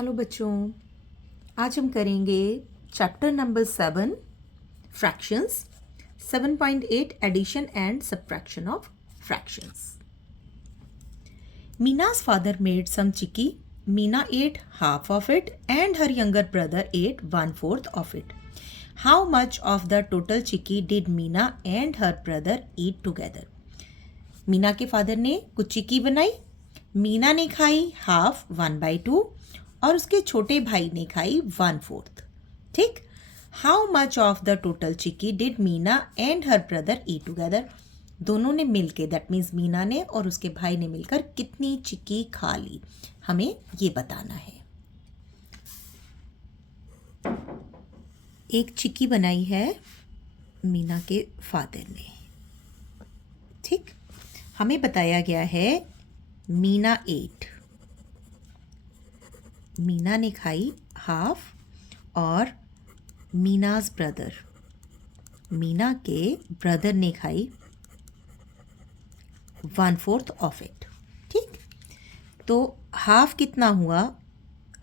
Hello बच्चों, आज हम करेंगे chapter number 7 fractions 7.8 addition and subtraction of fractions. Mina's father made some chicky. Mina ate half of it and her younger brother ate 1/4 of it. How much of the total chicky did Mina and her brother eat together? Meena के father ने कुछ चिक्की बनाई. मीना ने खाई half 1/2 और उसके छोटे भाई ने खाई 1/4. ठीक. How much of the total chikki did Meena and her brother eat together? दोनों ने मिलके, दैट मीन्स मीना ने और उसके भाई ने मिलकर कितनी चिक्की खा ली, हमें ये बताना है. एक चिक्की बनाई है मीना के फादर ने. ठीक. हमें बताया गया है मीना एट, मीना ने खाई हाफ और मीनाज ब्रदर, मीना के ब्रदर ने खाई 1/4 ऑफ इट. ठीक. तो हाफ कितना हुआ?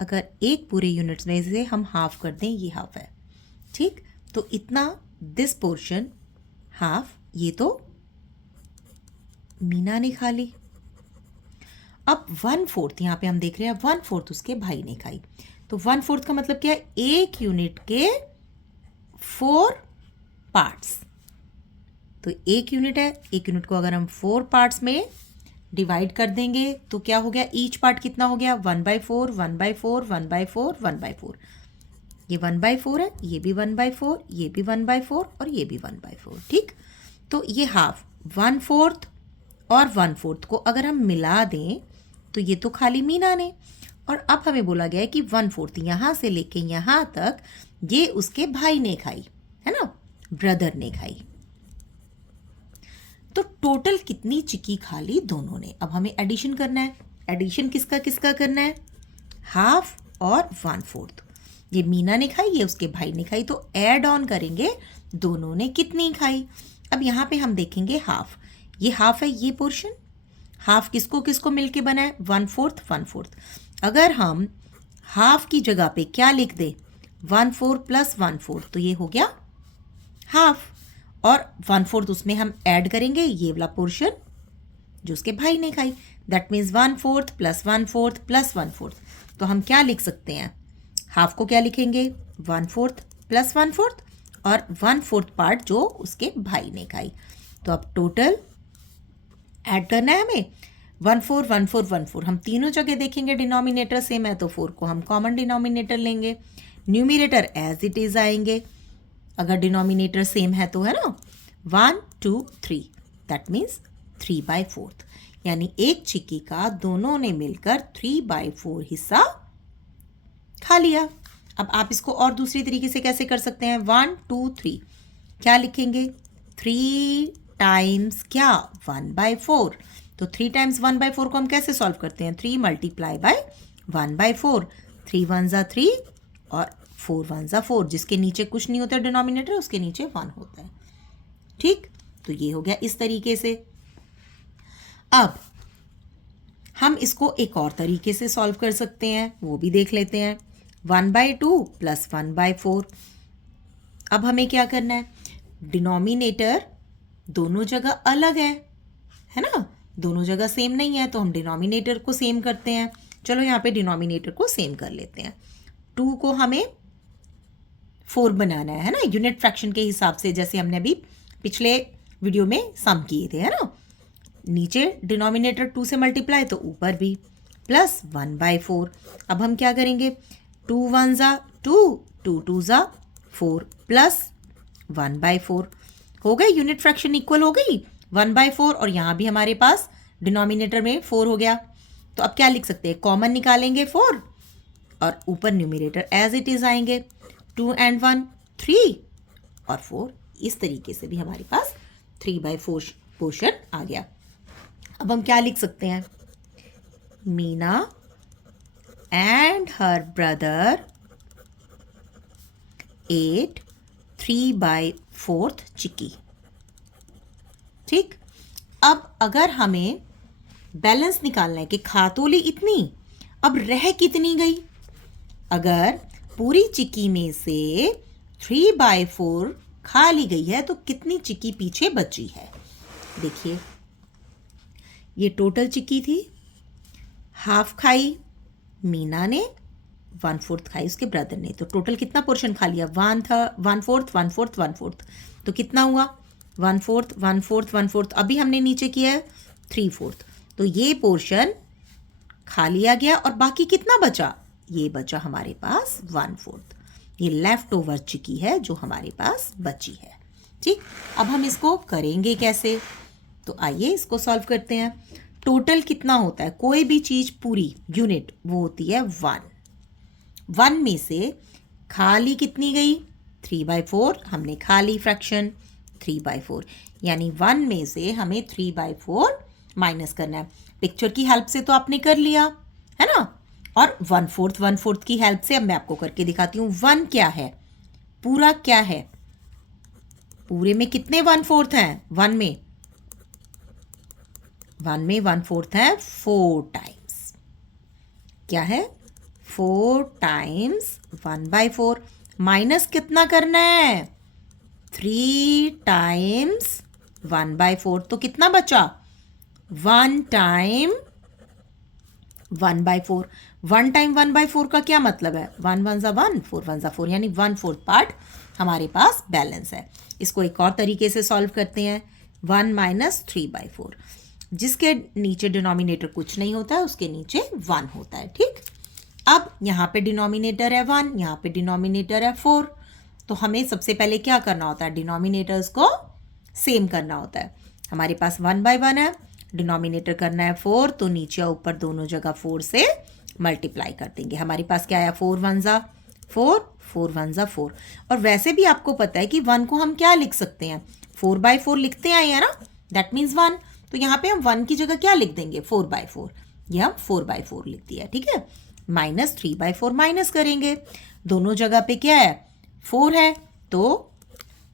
अगर एक पूरे यूनिट्स में से हम हाफ कर दें, ये हाफ है. ठीक. तो इतना दिस पोर्शन हाफ, ये तो मीना ने खा ली. अब 1/4 यहाँ पे हम देख रहे हैं 1/4 उसके भाई ने खाई. तो 1/4 का मतलब क्या है? एक यूनिट के 4 पार्ट्स. तो एक यूनिट है, एक यूनिट को अगर हम 4 पार्ट्स में डिवाइड कर देंगे तो क्या हो गया? ईच पार्ट कितना हो गया? 1/4 1/4 1/4 1/4. ये 1/4 है, ये भी 1/4, ये भी 1/4 और ये भी 1/4. ठीक. तो ये हाफ 1/4 और 1/4 को अगर हम मिला दें तो ये तो खाली मीना ने. और अब हमें बोला गया है कि 1/4 यहाँ से लेके यहाँ तक ये उसके भाई ने खाई, है ना, ब्रदर ने खाई. तो टोटल कितनी चिक्की खा ली दोनों ने? अब हमें एडिशन करना है. एडिशन किसका किसका करना है? हाफ और 1/4. ये मीना ने खाई, ये उसके भाई ने खाई. तो ऐड ऑन करेंगे दोनों ने कितनी खाई. अब यहाँ पे हम देखेंगे हाफ, ये हाफ है, ये पोर्शन हाफ किसको किसको मिलके बना है? 1/4 1/4. अगर हम हाफ की जगह पे क्या लिख दे? 1/4 प्लस 1/4, तो ये हो गया हाफ. और 1/4 उसमें हम ऐड करेंगे ये वाला पोर्शन जो उसके भाई ने खाई. That means 1/4 plus 1/4 plus 1/4. तो हम क्या लिख सकते हैं? हाफ को क्या लिखेंगे? 1/4 प्लस 1/4 और 1/4 पार्ट जो उसके भाई ने खाई. तो अब टोटल ऐड करना है हमें 1/4 1/4 1/4. हम तीनों जगह देखेंगे डिनोमिनेटर सेम है, तो 4 को हम कॉमन डिनोमिनेटर लेंगे. न्यूमिनेटर एज इट इज आएंगे अगर डिनोमिनेटर सेम है तो, है ना. 1 2 3, दैट मीन्स 3/4. यानी एक चिक्की का दोनों ने मिलकर 3/4 हिस्सा खा लिया. अब आप इसको और दूसरी तरीके से कैसे कर सकते हैं? 1 2 3 क्या लिखेंगे? 3 टाइम्स क्या? 1/4. तो 3 टाइम्स 1/4 को हम कैसे सॉल्व करते हैं? 3 मल्टीप्लाई बाय 1/4. 3 1 ज़ा 3 और 4 1 ज़ा 4. जिसके नीचे कुछ नहीं होता डिनोमिनेटर, उसके नीचे 1 होता है. ठीक. तो ये हो गया इस तरीके से. अब हम इसको एक और तरीके से सॉल्व कर सकते हैं, वो भी देख लेते हैं. 1/2 प्लस 1/4. अब हमें क्या करना है? डिनोमिनेटर दोनों जगह अलग है ना, दोनों जगह सेम नहीं है, तो हम डिनोमिनेटर को सेम करते हैं. चलो यहाँ पे डिनोमिनेटर को सेम कर लेते हैं. 2 को हमें 4 बनाना है ना, यूनिट फ्रैक्शन के हिसाब से, जैसे हमने अभी पिछले वीडियो में सम किए थे, है ना. नीचे डिनोमिनेटर 2 से मल्टीप्लाई, तो ऊपर भी प्लस 1/4. अब हम क्या करेंगे? 2 1 ज़ा 2, 2 2 ज़ा 4 प्लस 1/4. हो गई यूनिट फ्रैक्शन इक्वल हो गई 1/4. और यहाँ भी हमारे पास डिनोमिनेटर में 4 हो गया. तो अब क्या लिख सकते हैं? कॉमन निकालेंगे 4 और ऊपर न्यूमिनेटर एज इट इज आएंगे. 2 and 1 3 और 4. इस तरीके से भी हमारे पास 3/4 पोर्शन आ गया. अब हम क्या लिख सकते हैं? Mina and her brother ate 3/4 chikki. ठीक. अब अगर हमें बैलेंस निकालना है कि खा तो ली इतनी, अब रह कितनी गई, अगर पूरी चिक्की में से 3/4 खा ली गई है तो कितनी चिक्की पीछे बची है? देखिए, ये टोटल चिक्की थी, हाफ खाई मीना ने, 1/4 खाई उसके ब्रदर ने, तो टोटल कितना पोर्शन खा लिया? 1/4 1/4 1/4, तो कितना हुआ? 1/4 1/4 1/4। अभी हमने नीचे किया है 3/4, तो ये पोर्शन खा लिया गया और बाकी कितना बचा? ये बचा हमारे पास 1/4। ये लेफ्ट ओवर चिक्की है जो हमारे पास बची है। ठीक, अब हम इसको करेंगे कैसे? तो आइए इसको सॉल्व करते हैं। टोटल कितना होता है? कोई भी चीज पूरी यूनिट वो होती है 1। 1 में से खाली कितनी गई? 3/4। हमने खाली फ्रैक्शन 3/4, यानी 1 में से हमें 3/4 माइनस करना है। पिक्चर की हेल्प से तो आपने कर लिया है ना, और 1/4 1/4 की हेल्प से अब मैं आपको करके दिखाती हूँ। 1 क्या है? पूरा क्या है? पूरे में कितने 1/4 हैं? 1 में 1/4 है 4 टाइम्स। क्या है? 4 टाइम्स 1/4 माइनस कितना करना है? 3 टाइम्स 1/4, तो कितना बचा? 1 टाइम 1/4। 1 टाइम 1/4 का क्या मतलब है? 1 1 ज़ा 1, 4 1 ज़ा 4, यानी 1/4 पार्ट हमारे पास बैलेंस है। इसको एक और तरीके से सॉल्व करते हैं। 1 माइनस 3/4, जिसके नीचे डिनोमिनेटर कुछ नहीं होता है उसके नीचे 1 होता है। ठीक, अब यहाँ पे डिनोमिनेटर है 1, यहाँ पे डिनोमिनेटर है 4, तो हमें सबसे पहले क्या करना होता है? डिनोमिनेटर्स को सेम करना होता है। हमारे पास 1/1 है, डिनोमिनेटर करना है 4, तो नीचे ऊपर दोनों जगह 4 से मल्टीप्लाई कर देंगे। हमारे पास क्या आया? 4 1 ज़ा 4, 4 1 ज़ा 4। और वैसे भी आपको पता है कि 1 को हम क्या लिख सकते हैं? 4/4 लिखते आए हैं ना, दैट मीन्स 1। तो यहाँ पे हम 1 की जगह क्या लिख देंगे? 4/4। ये हम 4/4 लिख दिया, ठीक है। माइनस 3/4 माइनस करेंगे, दोनों जगह पे क्या है? 4 है, तो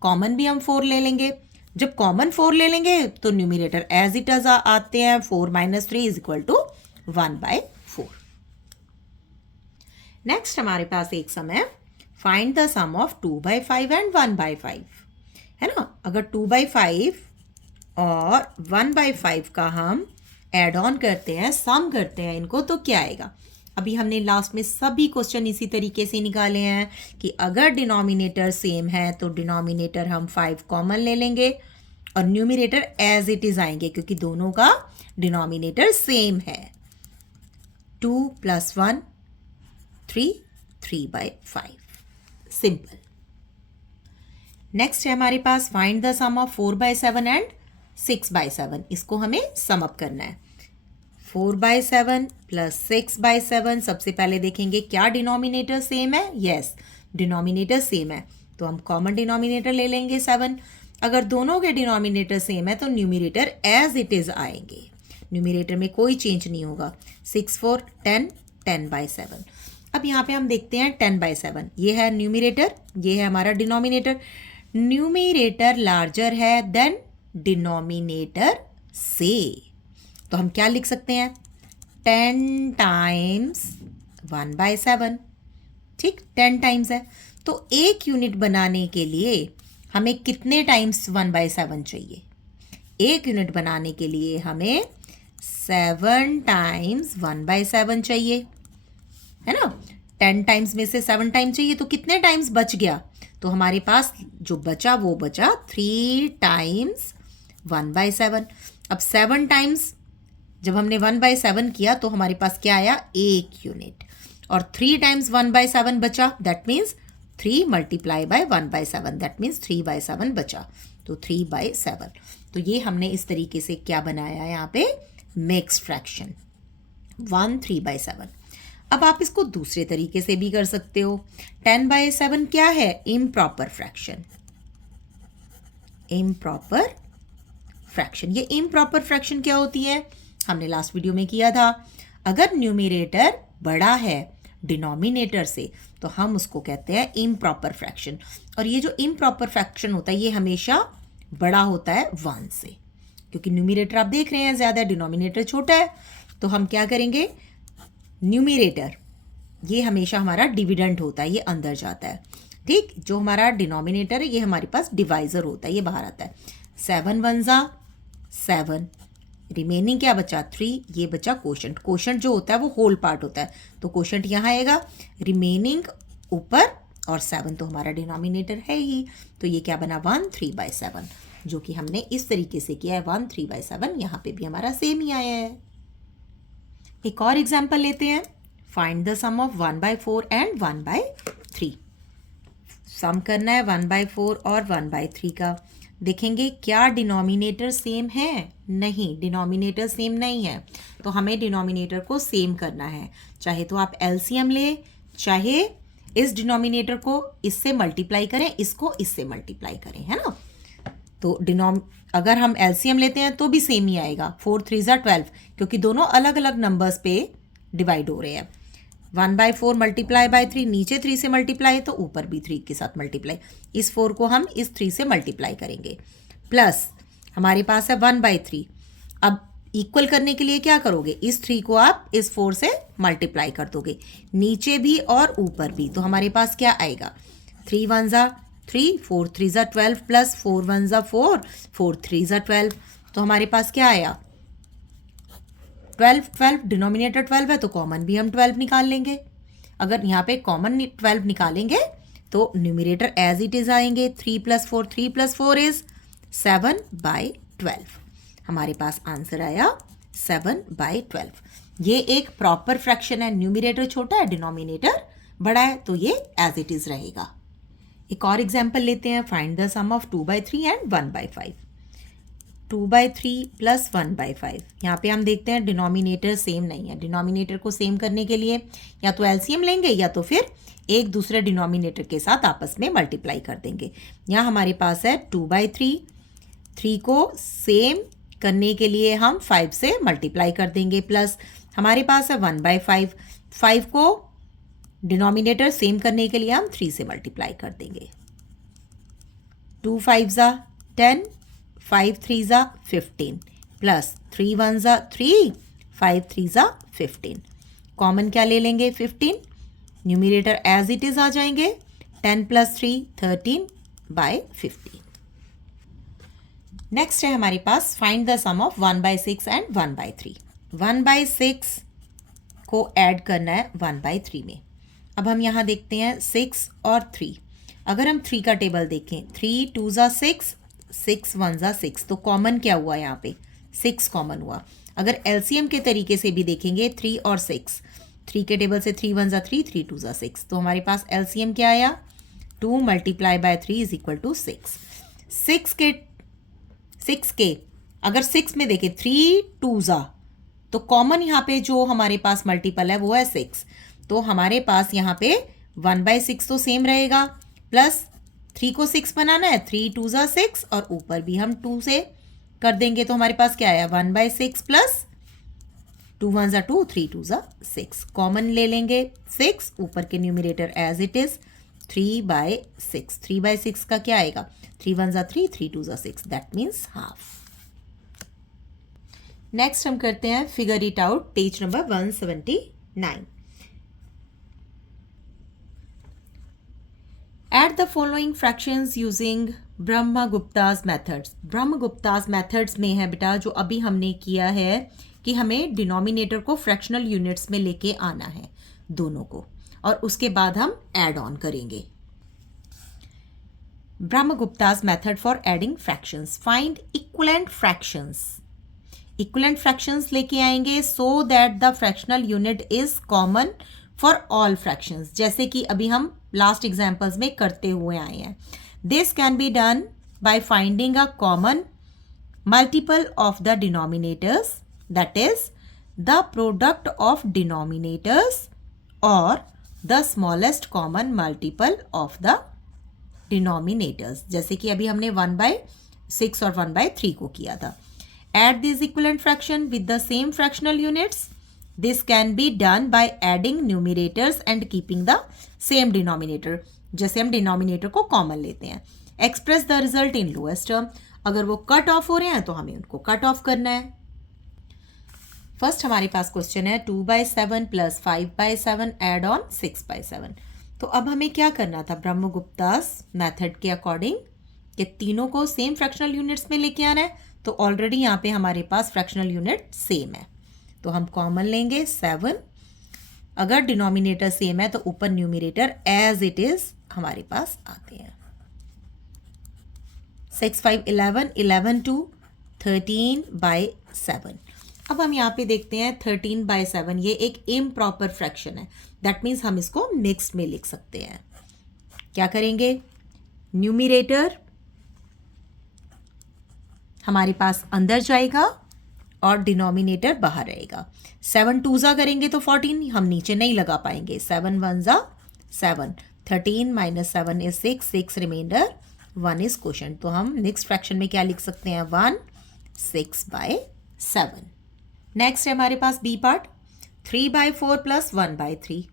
कॉमन भी हम 4 ले लेंगे। जब कॉमन 4 ले लेंगे तो न्यूमरेटर एज इट इज आते हैं। 4 - 3 = 1/4। नेक्स्ट हमारे पास एक सम है, find the sum of 2/5 and 1/5, है ना। अगर 2/5 और 1/5 का हम एड ऑन करते हैं, सम करते हैं इनको, तो क्या आएगा? अभी हमने लास्ट में सभी क्वेश्चन इसी तरीके से निकाले हैं कि अगर डिनोमिनेटर सेम है तो डिनोमिनेटर हम 5 कॉमन ले लेंगे और न्यूमरेटर एज इट इज आएंगे, क्योंकि दोनों का डिनोमिनेटर सेम है। 2 + 1 3, 3/5, सिंपल। नेक्स्ट है हमारे पास find the sum of 4/7 and 6/7। इसको हमें सम अप करना है। 4/7 + 6/7, सबसे पहले देखेंगे क्या डिनोमिनेटर सेम है। यस, डिनोमिनेटर सेम है, तो हम कॉमन डिनोमिनेटर ले लेंगे 7। अगर दोनों के डिनोमिनेटर सेम है तो न्यूमरेटर एज इट इज आएंगे, न्यूमरेटर में कोई चेंज नहीं होगा। 6 4 10, 10/7। अब यहाँ पे हम देखते हैं 10/7, ये है न्यूमरेटर, ये है हमारा डिनोमिनेटर। न्यूमरेटर लार्जर है देन डिनोमिनेटर से, तो हम क्या लिख सकते हैं? 10 टाइम्स 1/7। ठीक, 10 टाइम्स है, तो एक यूनिट बनाने के लिए हमें कितने टाइम्स 1/7 चाहिए? एक यूनिट बनाने के लिए हमें 7 टाइम्स 1/7 चाहिए, है ना। 10 टाइम्स में से 7 टाइम चाहिए, तो कितने टाइम्स बच गया? तो हमारे पास जो बचा वो बचा 3 टाइम्स 1/7। अब 7 टाइम्स जब हमने 1/7 किया तो हमारे पास क्या आया? एक यूनिट। और 3 टाइम्स 1/7 बचा, दैट मीन्स 3 × 1/7, दैट मीन्स 3/7 बचा, तो 3/7। तो ये हमने इस तरीके से क्या बनाया यहाँ पे? Mixed fraction 1 3/7। अब आप इसको दूसरे तरीके से भी कर सकते हो। 10/7 क्या है? Improper fraction. इम्प्रॉपर फ्रैक्शन, ये इम्प्रॉपर फ्रैक्शन क्या होती है? हमने लास्ट वीडियो में किया था। अगर न्यूमरेटर बड़ा है डिनोमिनेटर से तो हम उसको कहते हैं इम्प्रॉपर फ्रैक्शन। और ये जो इम्प्रॉपर फ्रैक्शन होता है ये हमेशा बड़ा होता है 1 से, क्योंकि न्यूमरेटर आप देख रहे हैं ज़्यादा है, डिनोमिनेटर छोटा है। तो हम क्या करेंगे? न्यूमरेटर ये हमेशा हमारा डिविडेंड होता है, ये अंदर जाता है। ठीक, जो हमारा डिनोमिनेटर है ये हमारे पास डिवाइज़र होता है, ये बाहर आता है। 7 1 जा 7, रिमेनिंग क्या बचा 3, ये बचा कोशेंट। कोशेंट जो होता है वो होल पार्ट होता है, तो कोशेंट यहाँ आएगा, रिमेनिंग ऊपर, और 7 तो हमारा डिनोमिनेटर है ही, तो ये क्या बना 1 3/7, जो कि हमने इस तरीके से किया है 1 3/7। यहाँ पे भी हमारा सेम ही आया है। एक और एग्जाम्पल लेते हैं, find the sum of 1/4 and 1/3। Sum करना है 1/4 और 1/3 का। देखेंगे क्या डिनोमिनेटर सेम है, नहीं, डिनोमिनेटर सेम नहीं है, तो हमें डिनोमिनेटर को सेम करना है। चाहे तो आप एलसीएम ले, चाहे इस डिनोमिनेटर को इससे मल्टीप्लाई करें, इसको इससे मल्टीप्लाई करें, है ना। तो अगर हम एलसीएम लेते हैं तो भी सेम ही आएगा, 4 3 जा 12, क्योंकि दोनों अलग अलग नंबर्स पे डिवाइड हो रहे हैं। 1/4 मल्टीप्लाई बाय 3, नीचे 3 से मल्टीप्लाई तो ऊपर भी 3 के साथ मल्टीप्लाई, इस 4 को हम इस 3 से मल्टीप्लाई करेंगे, प्लस हमारे पास है 1/3। अब इक्वल करने के लिए क्या करोगे, इस 3 को आप इस 4 से मल्टीप्लाई कर दोगे, नीचे भी और ऊपर भी, तो हमारे पास क्या आएगा 3 1 जा 3, 4 3 जा 12, प्लस 4 1 जा 4, 4 3 जा 12, तो हमारे पास क्या आया 12 12, डिनोमिनेटर 12 है तो कॉमन भी हम 12 निकाल लेंगे। अगर यहाँ पे कॉमन 12 निकालेंगे तो न्यूमरेटर एज इट इज आएंगे, 3 + 4, 3 + 4 इज 7/12। हमारे पास आंसर आया 7/12। ये एक प्रॉपर फ्रैक्शन है, न्यूमरेटर छोटा है, डिनोमिनेटर बड़ा है, तो ये एज इट इज रहेगा। एक और एग्जाम्पल लेते हैं, find the sum of 2/3 and 1/5। 2/3 + 1/5, यहाँ पे हम देखते हैं डिनोमिनेटर सेम नहीं है। डिनोमिनेटर को सेम करने के लिए या तो एलसीएम लेंगे या तो फिर एक दूसरे डिनोमिनेटर के साथ आपस में मल्टीप्लाई कर देंगे। यहाँ हमारे पास है 2/3, 3 को सेम करने के लिए हम 5 से मल्टीप्लाई कर देंगे, प्लस हमारे पास है 1/5, 5 को डिनोमिनेटर सेम करने के लिए हम 3 से मल्टीप्लाई कर देंगे। 2 5 जा 10, 5 3 जा 15, प्लस 3 1 जा 3, 5 3 जा 15। कॉमन क्या ले लेंगे 15, न्यूमरेटर एज इट इज आ जाएंगे, 10 + 3 13/15। नेक्स्ट है हमारे पास find the sum of 1/6 and 1/3। 1/6 को ऐड करना है 1/3 में। अब हम यहाँ देखते हैं 6 और 3। अगर हम 3 का टेबल देखें, 3 2 जा 6, 6 1 जा 6, तो कॉमन क्या हुआ यहाँ पे 6 कॉमन हुआ। अगर एलसीएम के तरीके से भी देखेंगे 3 और 6, 3 के टेबल से 3 1 जा 3, 3 2 जा 6, तो हमारे पास एलसीएम क्या आया 2 × 3 = 6। 6 के अगर 6 में देखें 3 2 जा, तो कॉमन यहाँ पे जो हमारे पास मल्टीपल है वो है 6, तो हमारे पास यहाँ पे 1/6 तो सेम रहेगा, प्लस 3 को 6 बनाना है, 3 2 जा 6, और ऊपर भी हम 2 से कर देंगे, तो हमारे पास क्या आया 1/6 प्लस 2 1 जा 2, 3 2 जा 6। कॉमन ले लेंगे 6, ऊपर के न्यूमरेटर एज इट इज 3/6। 3/6 का क्या आएगा 3 1 जा 3, 3 2 जा 6, दैट मीन्स हाफ। नेक्स्ट हम करते हैं figure it out, page number 179। Add the following fractions using Brahmagupta's methods। Brahmagupta's methods में है बेटा जो अभी हमने किया है कि हमें डिनोमिनेटर को फ्रैक्शनल यूनिट्स में लेके आना है दोनों को, और उसके बाद हम ऐड ऑन करेंगे। Brahmagupta's method for adding fractions। Find equivalent fractions। Equivalent fractions लेके आएंगे so that the fractional unit is common for all fractions, जैसे कि अभी हम लास्ट एग्जांपल्स में करते हुए आए हैं। This can be done by finding a common multiple of the denominators, that is the product of denominators और the smallest common multiple of the denominators, जैसे कि अभी हमने 1/6 और 1/3 को किया था। Add these equivalent fraction with the same fractional units. This can be done by adding numerators and keeping the same denominator. जैसे हम डिनोमिनेटर को कॉमन लेते हैं। Express the result in lowest term। अगर वो कट ऑफ हो रहे हैं तो हमें उनको कट ऑफ करना है। फर्स्ट हमारे पास क्वेश्चन है 2/7 प्लस 5/7 एड ऑन 6/7। तो अब हमें क्या करना था ब्रह्मगुप्तास मेथड के अकॉर्डिंग कि तीनों को सेम फ्रैक्शनल यूनिट्स में लेके आना है। तो ऑलरेडी यहाँ पे हमारे पास फ्रैक्शनल यूनिट सेम है, तो हम कॉमन लेंगे 7। अगर डिनोमिनेटर सेम है तो ऊपर न्यूमिनेटर एज इट इज हमारे पास आते हैं। 6 5 11 11 2 13/7। अब हम यहाँ पे देखते हैं 13/7 ये एक इम्प्रॉपर फ्रैक्शन है, दैट मीन्स हम इसको मिक्स्ड में लिख सकते हैं। क्या करेंगे, न्यूमिनेटर हमारे पास अंदर जाएगा और डिनोमिनेटर बाहर रहेगा। 7 2 करेंगे तो 14, हम नीचे नहीं लगा पाएंगे। 7 1 7, 13 - 7 is 6, 6 रिमाइंडर, 1 इज क्वोशंट। तो हम नेक्स्ट फ्रैक्शन में क्या लिख सकते हैं, 1 6/7। नेक्स्ट है हमारे पास बी पार्ट, 3/4 प्लस 1/3।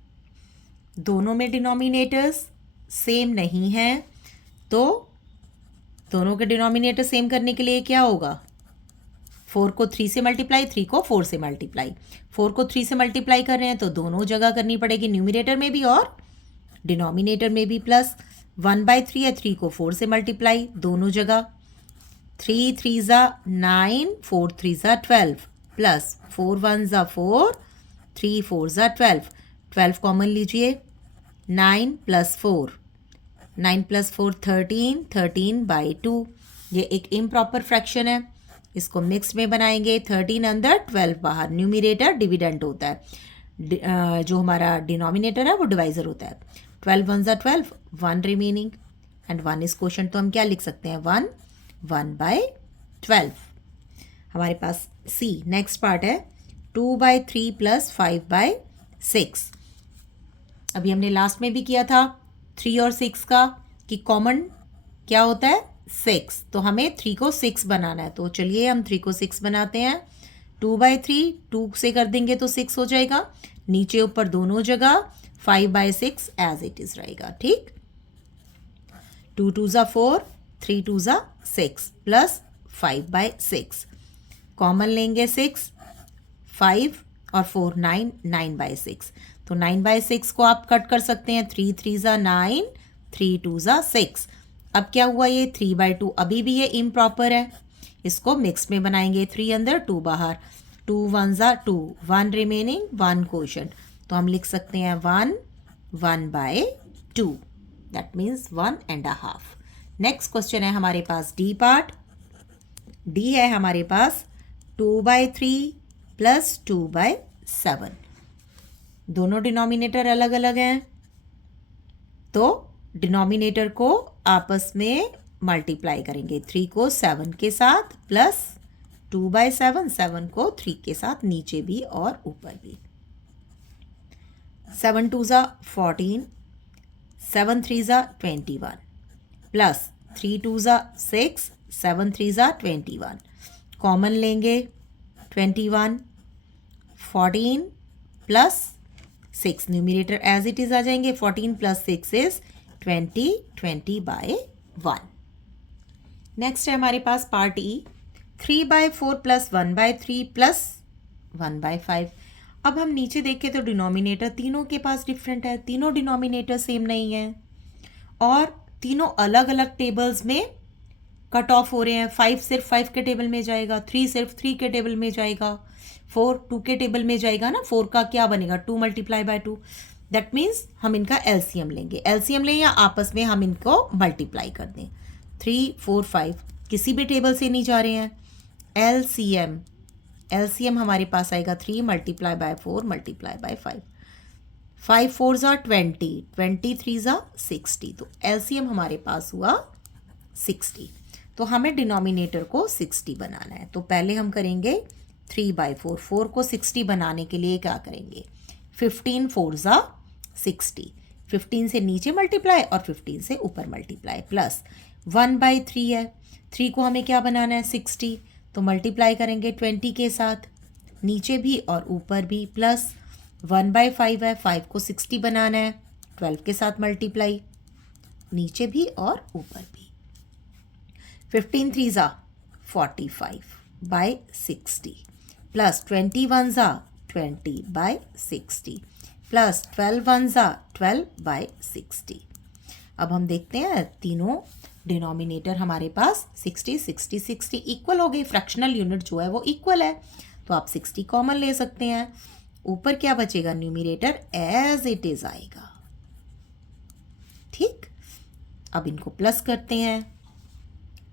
दोनों में डिनोमिनेटर्स सेम नहीं है, तो दोनों के डिनोमिनेटर सेम करने के लिए क्या होगा, 4 को 3 से मल्टीप्लाई, 3 को 4 से मल्टीप्लाई। 4 को 3 से मल्टीप्लाई कर रहे हैं तो दोनों जगह करनी पड़ेगी, न्यूमिनेटर में भी और डिनोमिनेटर में भी। प्लस 1/3 है, 3 को 4 से मल्टीप्लाई दोनों जगह। 3 3 9, 4 3 12, प्लस 4 1 4, 3 4 12, 12 कॉमन लीजिए। 9 + 4, 9 + 4 13, 13/2। ये एक इम्प्रॉपर फ्रैक्शन है, इसको मिक्स में बनाएंगे। 13 अंदर 12 बाहर, न्यूमिनेटर डिविडेंड होता है, जो हमारा डिनोमिनेटर है वो डिवाइजर होता है। 12 1 12, 1 रिमेनिंग एंड 1 इज क्वोशंट। तो हम क्या लिख सकते हैं, 1 1/12। हमारे पास सी नेक्स्ट पार्ट है 2/3 प्लस 5/6। अभी हमने लास्ट में भी किया था 3 और 6 का कि कॉमन क्या होता है, 6। तो हमें 3 को 6 बनाना है, तो चलिए हम 3 को 6 बनाते हैं। 2/3 2 से कर देंगे तो 6 हो जाएगा, नीचे ऊपर दोनों जगह 5/6 एज इट इज रहेगा। ठीक, 2 2 4, 3 2 6 प्लस 5/6 कॉमन लेंगे 6, 5 और 4 9, 9/6। तो 9/6 को आप कट कर सकते हैं, 3 3 9, 3 2 6। अब क्या हुआ, ये 3/2 अभी भी ये इम्प्रॉपर है, इसको मिक्स में बनाएंगे। 3 अंदर 2 बाहर, 2 1 2, 1 रिमेनिंग, 1 क्वोशंट। तो हम लिख सकते हैं 1 1/2, दैट मीन्स 1.5। नेक्स्ट क्वेश्चन है हमारे पास डी पार्ट। डी है हमारे पास 2/3 प्लस 2/7। दोनों डिनोमिनेटर अलग अलग हैं, तो डिनोमिनेटर को आपस में मल्टीप्लाई करेंगे। 3 को 7 के साथ प्लस 2/7, 7 को 3 के साथ नीचे भी और ऊपर भी। 7 2 14, 7 3 21, प्लस 3 2 6, 7 3 21। कॉमन लेंगे 21, 14 plus 6, numerator as it is आ जाएंगे। 14 + 6 इज 20, 20/1। नेक्स्ट है हमारे पास पार्ट ई, 3/4 प्लस 1/3 प्लस 1/5। अब हम नीचे देखें तो डिनोमिनेटर तीनों के पास डिफरेंट है, तीनों डिनोमिनेटर सेम नहीं है और तीनों अलग अलग टेबल्स में कट ऑफ हो रहे हैं। 5 सिर्फ 5 के टेबल में जाएगा, 3 सिर्फ 3 के टेबल में जाएगा, 4 2 के टेबल में जाएगा ना। 4 का क्या बनेगा, 2 × 2। दैट मीन्स हम इनका एलसीएम लेंगे, एलसीएम लें या आपस में हम इनको मल्टीप्लाई कर दें। 3 4 5 किसी भी टेबल से नहीं जा रहे हैं। एलसीएम हमारे पास आएगा 3 × 4 × 5। 5 4 20, 23 60। तो एलसीएम हमारे पास हुआ 60। तो हमें डिनोमिनेटर को 60 बनाना है। तो पहले हम करेंगे 3/4। 4 को 60 बनाने के लिए क्या करेंगे, 15 4 60, 15 से नीचे मल्टीप्लाई और 15 से ऊपर मल्टीप्लाई, प्लस 1/3 है। 3 को हमें क्या बनाना है, 60। तो मल्टीप्लाई करेंगे 20 के साथ, नीचे भी और ऊपर भी, प्लस 1/5 है। 5 को 60 बनाना है, 12 के साथ मल्टीप्लाई, नीचे भी और ऊपर भी। 15 3 45/60, प्लस 20 वन ज़ा 20/60 प्लस 12 वन ज़ा 12/60। अब हम देखते हैं तीनों डिनोमिनेटर हमारे पास 60 60 60 इक्वल हो गई, फ्रैक्शनल यूनिट जो है वो इक्वल है, तो आप 60 कॉमन ले सकते हैं। ऊपर क्या बचेगा, न्यूमिनेटर एज इट इज आएगा। ठीक, अब इनको प्लस करते हैं,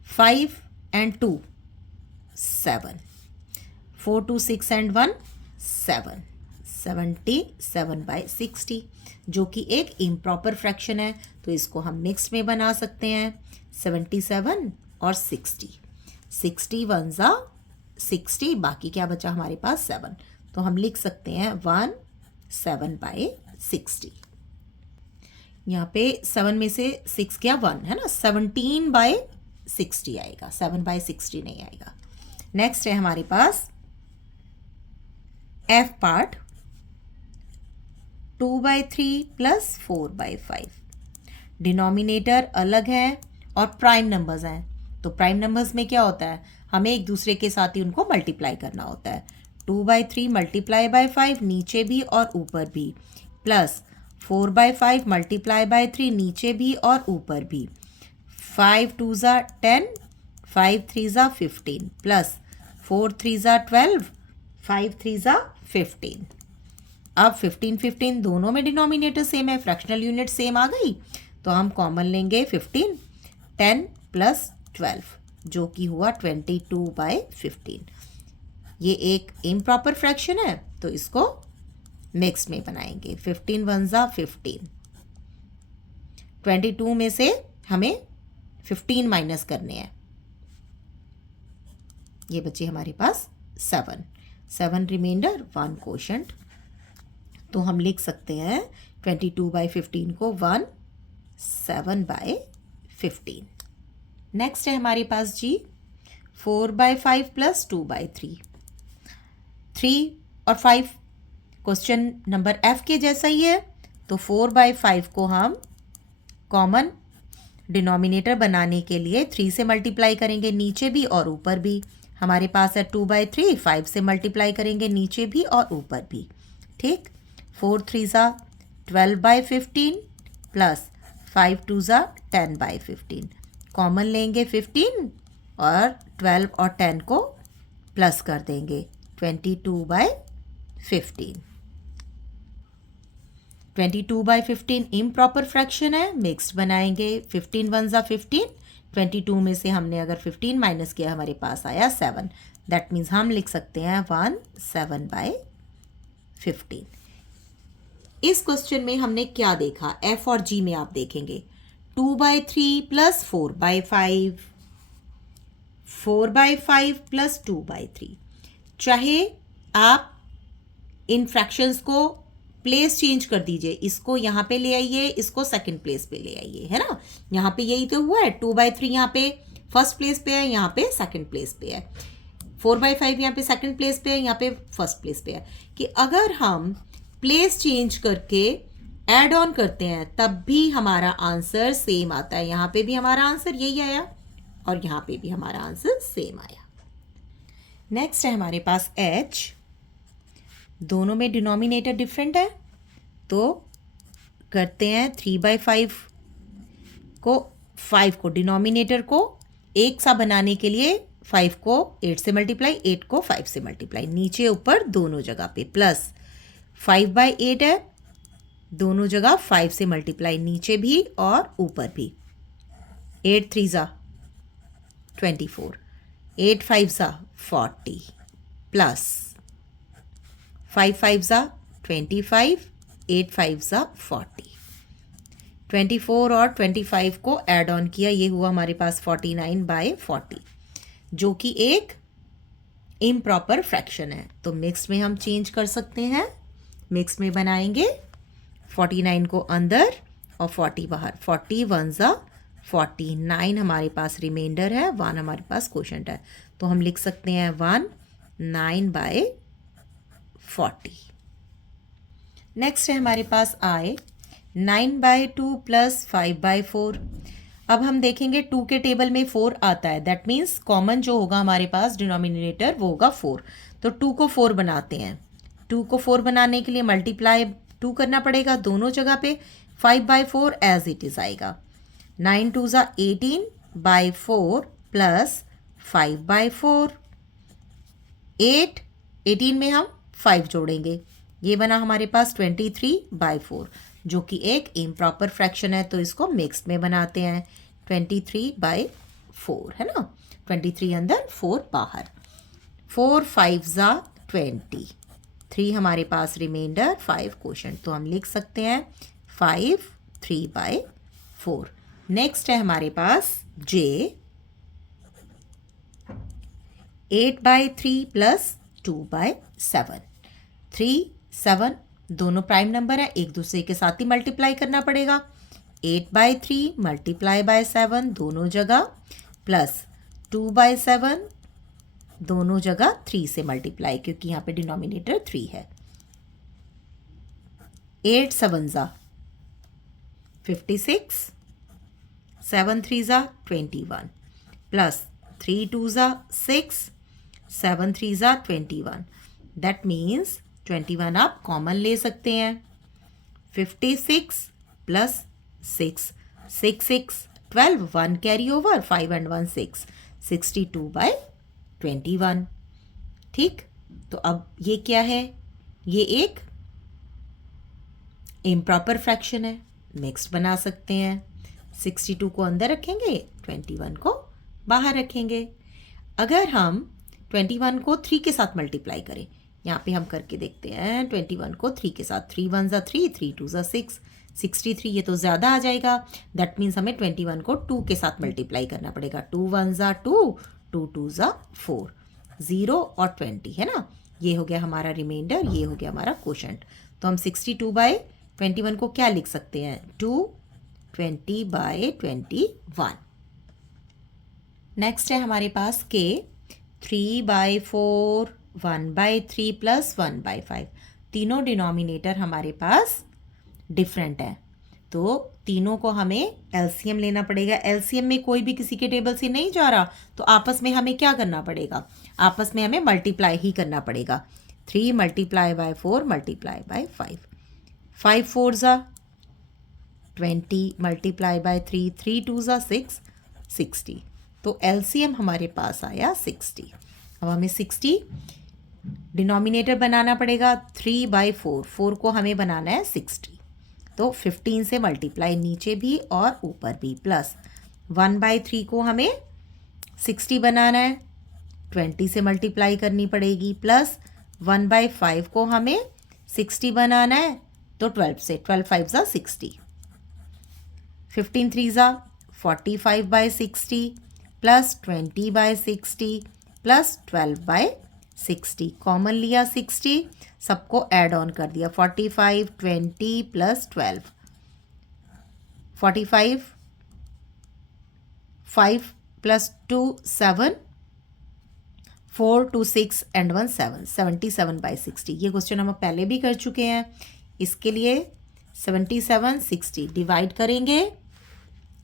5 and 2 7, 4 2 6 and 1 7, 77/60 जो कि एक इम्प्रॉपर फ्रैक्शन है, तो इसको हम मिक्स में बना सकते हैं 77 और 60। 60 वन ज़ा 60, बाकी क्या बचा हमारे पास 7, तो हम लिख सकते हैं 17/60। यहाँ पे 7 में से 6 क्या 1 है ना, 17/60 आएगा, 7/60 नहीं आएगा। नेक्स्ट है हमारे पास एफ पार्ट, 2/3 प्लस 4/5। डिनोमिनेटर अलग है और प्राइम नंबर्स हैं, तो प्राइम नंबर्स में क्या होता है, हमें एक दूसरे के साथ ही उनको मल्टीप्लाई करना होता है। 2/3 मल्टीप्लाई बाय 5 नीचे भी और ऊपर भी, प्लस 4/5 मल्टीप्लाई बाय 3 नीचे भी और ऊपर भी, 5 2 ज़ा 10, 5 3 ज़ा 15, प्लस 4 3 ज़ा 12, 5 3 ज़ा 15। अब 15 15 दोनों में डिनोमिनेटर सेम है, फ्रैक्शनल यूनिट सेम आ गई, तो हम कॉमन लेंगे 15, 10 प्लस 12 जो कि हुआ 22/15। ये एक इम्प्रॉपर फ्रैक्शन है, तो इसको मिक्स में बनाएंगे, 15 वन ज़ा 15, 22 में से हमें 15 माइनस करने हैं, ये बचे हमारे पास 7 रिमाइंडर 1 कोशेंट, तो हम लिख सकते हैं 22/15 को 17/15। नेक्स्ट है हमारे पास जी 4/5 प्लस 2/3। 3 और 5 क्वेश्चन नंबर एफ के जैसा ही है, तो 4/5 को हम कॉमन डिनोमिनेटर बनाने के लिए 3 से मल्टीप्लाई करेंगे नीचे भी और ऊपर भी। हमारे पास है 2/3, 5 से मल्टीप्लाई करेंगे नीचे भी और ऊपर भी। ठीक, 4 3 ज़ा 12/15 प्लस 5 2 ज़ा 10/15, कॉमन लेंगे 15 और 12 और 10 को प्लस कर देंगे 22/15। 22/15 इम्प्रॉपर फ्रैक्शन है, मिक्स्ड बनाएंगे, 15 वन ज़ा 15, 22 में से हमने अगर 15 माइनस किया हमारे पास आया 7, दैट मीन्स हम लिख सकते हैं 17/15। इस क्वेश्चन में हमने क्या देखा, एफ और जी में आप देखेंगे 2/3 प्लस 4/5, 4/5 प्लस 2/3। चाहे आप इन फ्रैक्शंस को प्लेस चेंज कर दीजिए, इसको यहाँ पे ले आइए, इसको सेकंड प्लेस पे ले आइए, है ना, यहाँ पे यही तो हुआ है, 2/3 यहाँ पे फर्स्ट प्लेस पे है, यहाँ पे सेकंड प्लेस पे है, 4/5 यहाँ पे सेकंड प्लेस पे है, यहाँ पे फर्स्ट प्लेस पे है, कि अगर हम प्लेस चेंज करके ऐड ऑन करते हैं तब भी हमारा आंसर सेम आता है। यहाँ पे भी हमारा आंसर यही आया और यहाँ पे भी हमारा आंसर सेम आया। नेक्स्ट है हमारे पास एच, दोनों में डिनोमिनेटर डिफरेंट है, तो करते हैं 3/5 को 5 को डिनोमिनेटर को एक सा बनाने के लिए 5 को 8 से मल्टीप्लाई, 8 को 5 से मल्टीप्लाई, नीचे ऊपर दोनों जगह पे, प्लस 5/8 है, दोनों जगह 5 से मल्टीप्लाई, नीचे भी और ऊपर भी, 8 3 ज़ा 24, 8 5 ज़ा 40, प्लस 5 5 ज़ा 25, 8 5 ज़ा 40, 24 और 25 को ऐड ऑन किया, ये हुआ हमारे पास 49/40 जो कि एक इम्प्रॉपर फ्रैक्शन है, तो मिक्स में हम चेंज कर सकते हैं, मिक्स में बनाएंगे 49 को अंदर और 40 बाहर, 40 1 ज़ा 49 हमारे पास रिमाइंडर है, 1 हमारे पास क्वोशंट है, तो हम लिख सकते हैं 19/40। नेक्स्ट है हमारे पास आई, 9/2 प्लस 5/4। अब हम देखेंगे 2 के टेबल में 4 आता है, दैट मीन्स कॉमन जो होगा हमारे पास डिनोमिनेटर वो होगा 4, तो तो 2 को 4 बनाते हैं। 2 को 4 बनाने के लिए मल्टीप्लाई 2 करना पड़ेगा दोनों जगह पे। 5/4 एज इट इज़ आएगा। 9 2 ज़ा 18/4 प्लस 5/4। 18 में हम 5 जोड़ेंगे, ये बना हमारे पास 23/4, जो कि एक इम्प्रॉपर फ्रैक्शन है, तो इसको मिक्स्ड में बनाते हैं। 23/4 है ना, 23 अंदर 4 बाहर। 4 5 ज़ा 20, 3 हमारे पास रिमाइंडर, 5 क्वोशंट, तो हम लिख सकते हैं 5 3/4। नेक्स्ट है हमारे पास J 8/3 प्लस 2/7। 3 7 दोनों प्राइम नंबर है, एक दूसरे के साथ ही मल्टीप्लाई करना पड़ेगा। 8/3 मल्टीप्लाई बाय 7 दोनों जगह, प्लस 2/7 दोनों जगह 3 से मल्टीप्लाई, क्योंकि यहाँ पे डिनोमिनेटर 3 है। 8 7 ज़ा 56, 7 3 ज़ा 21, प्लस 3 2 ज़ा 6, 7 3 ज़ा 21। दैट मीन्स 21 आप कॉमन ले सकते हैं। 56 प्लस 6, 6 6 12, 1 कैरी ओवर, 5 and 1 6, 62/21। ठीक, तो अब ये क्या है, ये एक इम्प्रॉपर फ्रैक्शन है, मिक्स्ड बना सकते हैं। 62 को अंदर रखेंगे, 21 को बाहर रखेंगे। अगर हम 21 को 3 के साथ मल्टीप्लाई करें, यहाँ पे हम करके देखते हैं 21 को 3 के साथ, 3 1 ज़ा 3, 3 2 ज़ा 6, 63, ये तो ज़्यादा आ जाएगा। दैट मीन्स हमें 21 को 2 के साथ मल्टीप्लाई करना पड़ेगा। 2 1 ज़ा 2, 2 2 ज़ा 4, 0 और 20 है ना, ये हो गया हमारा रिमाइंडर, ये हो गया हमारा क्वोशंट। तो हम 62/21 को क्या लिख सकते हैं, 220/21। नेक्स्ट है हमारे पास K 3/4, 1/3 प्लस 1/5। तीनों डिनोमिनेटर हमारे पास डिफरेंट है, तो तीनों को हमें एलसीएम लेना पड़ेगा। एलसीएम में कोई भी किसी के टेबल से नहीं जा रहा, तो आपस में हमें क्या करना पड़ेगा, आपस में हमें मल्टीप्लाई ही करना पड़ेगा। 3 मल्टीप्लाई बाय 4 मल्टीप्लाई बाय 5, 5 4 ज़ा 20 मल्टीप्लाई बाय 3, 3 2 ज़ा 6, 60। तो एलसीएम हमारे पास आया 60। अब हमें 60 डिनोमिनेटर बनाना पड़ेगा। 3/4, 4 को हमें बनाना है 60, तो 15 से मल्टीप्लाई नीचे भी और ऊपर भी, प्लस 1/3 को हमें 60 बनाना है, 20 से मल्टीप्लाई करनी पड़ेगी, प्लस 1/5 को हमें 60 बनाना है, तो 12 से, 12 5 ज़ा 60, 15 3 ज़ा 45/60, प्लस 20/60, प्लस 12/60, कॉमन लिया 60, सबको ऐड ऑन कर दिया, 45 20 प्लस 12, 45 5 प्लस 2 7, 4 2 6 एंड 1 7, 77/60। ये क्वेश्चन हम पहले भी कर चुके हैं। इसके लिए 77 60 डिवाइड करेंगे,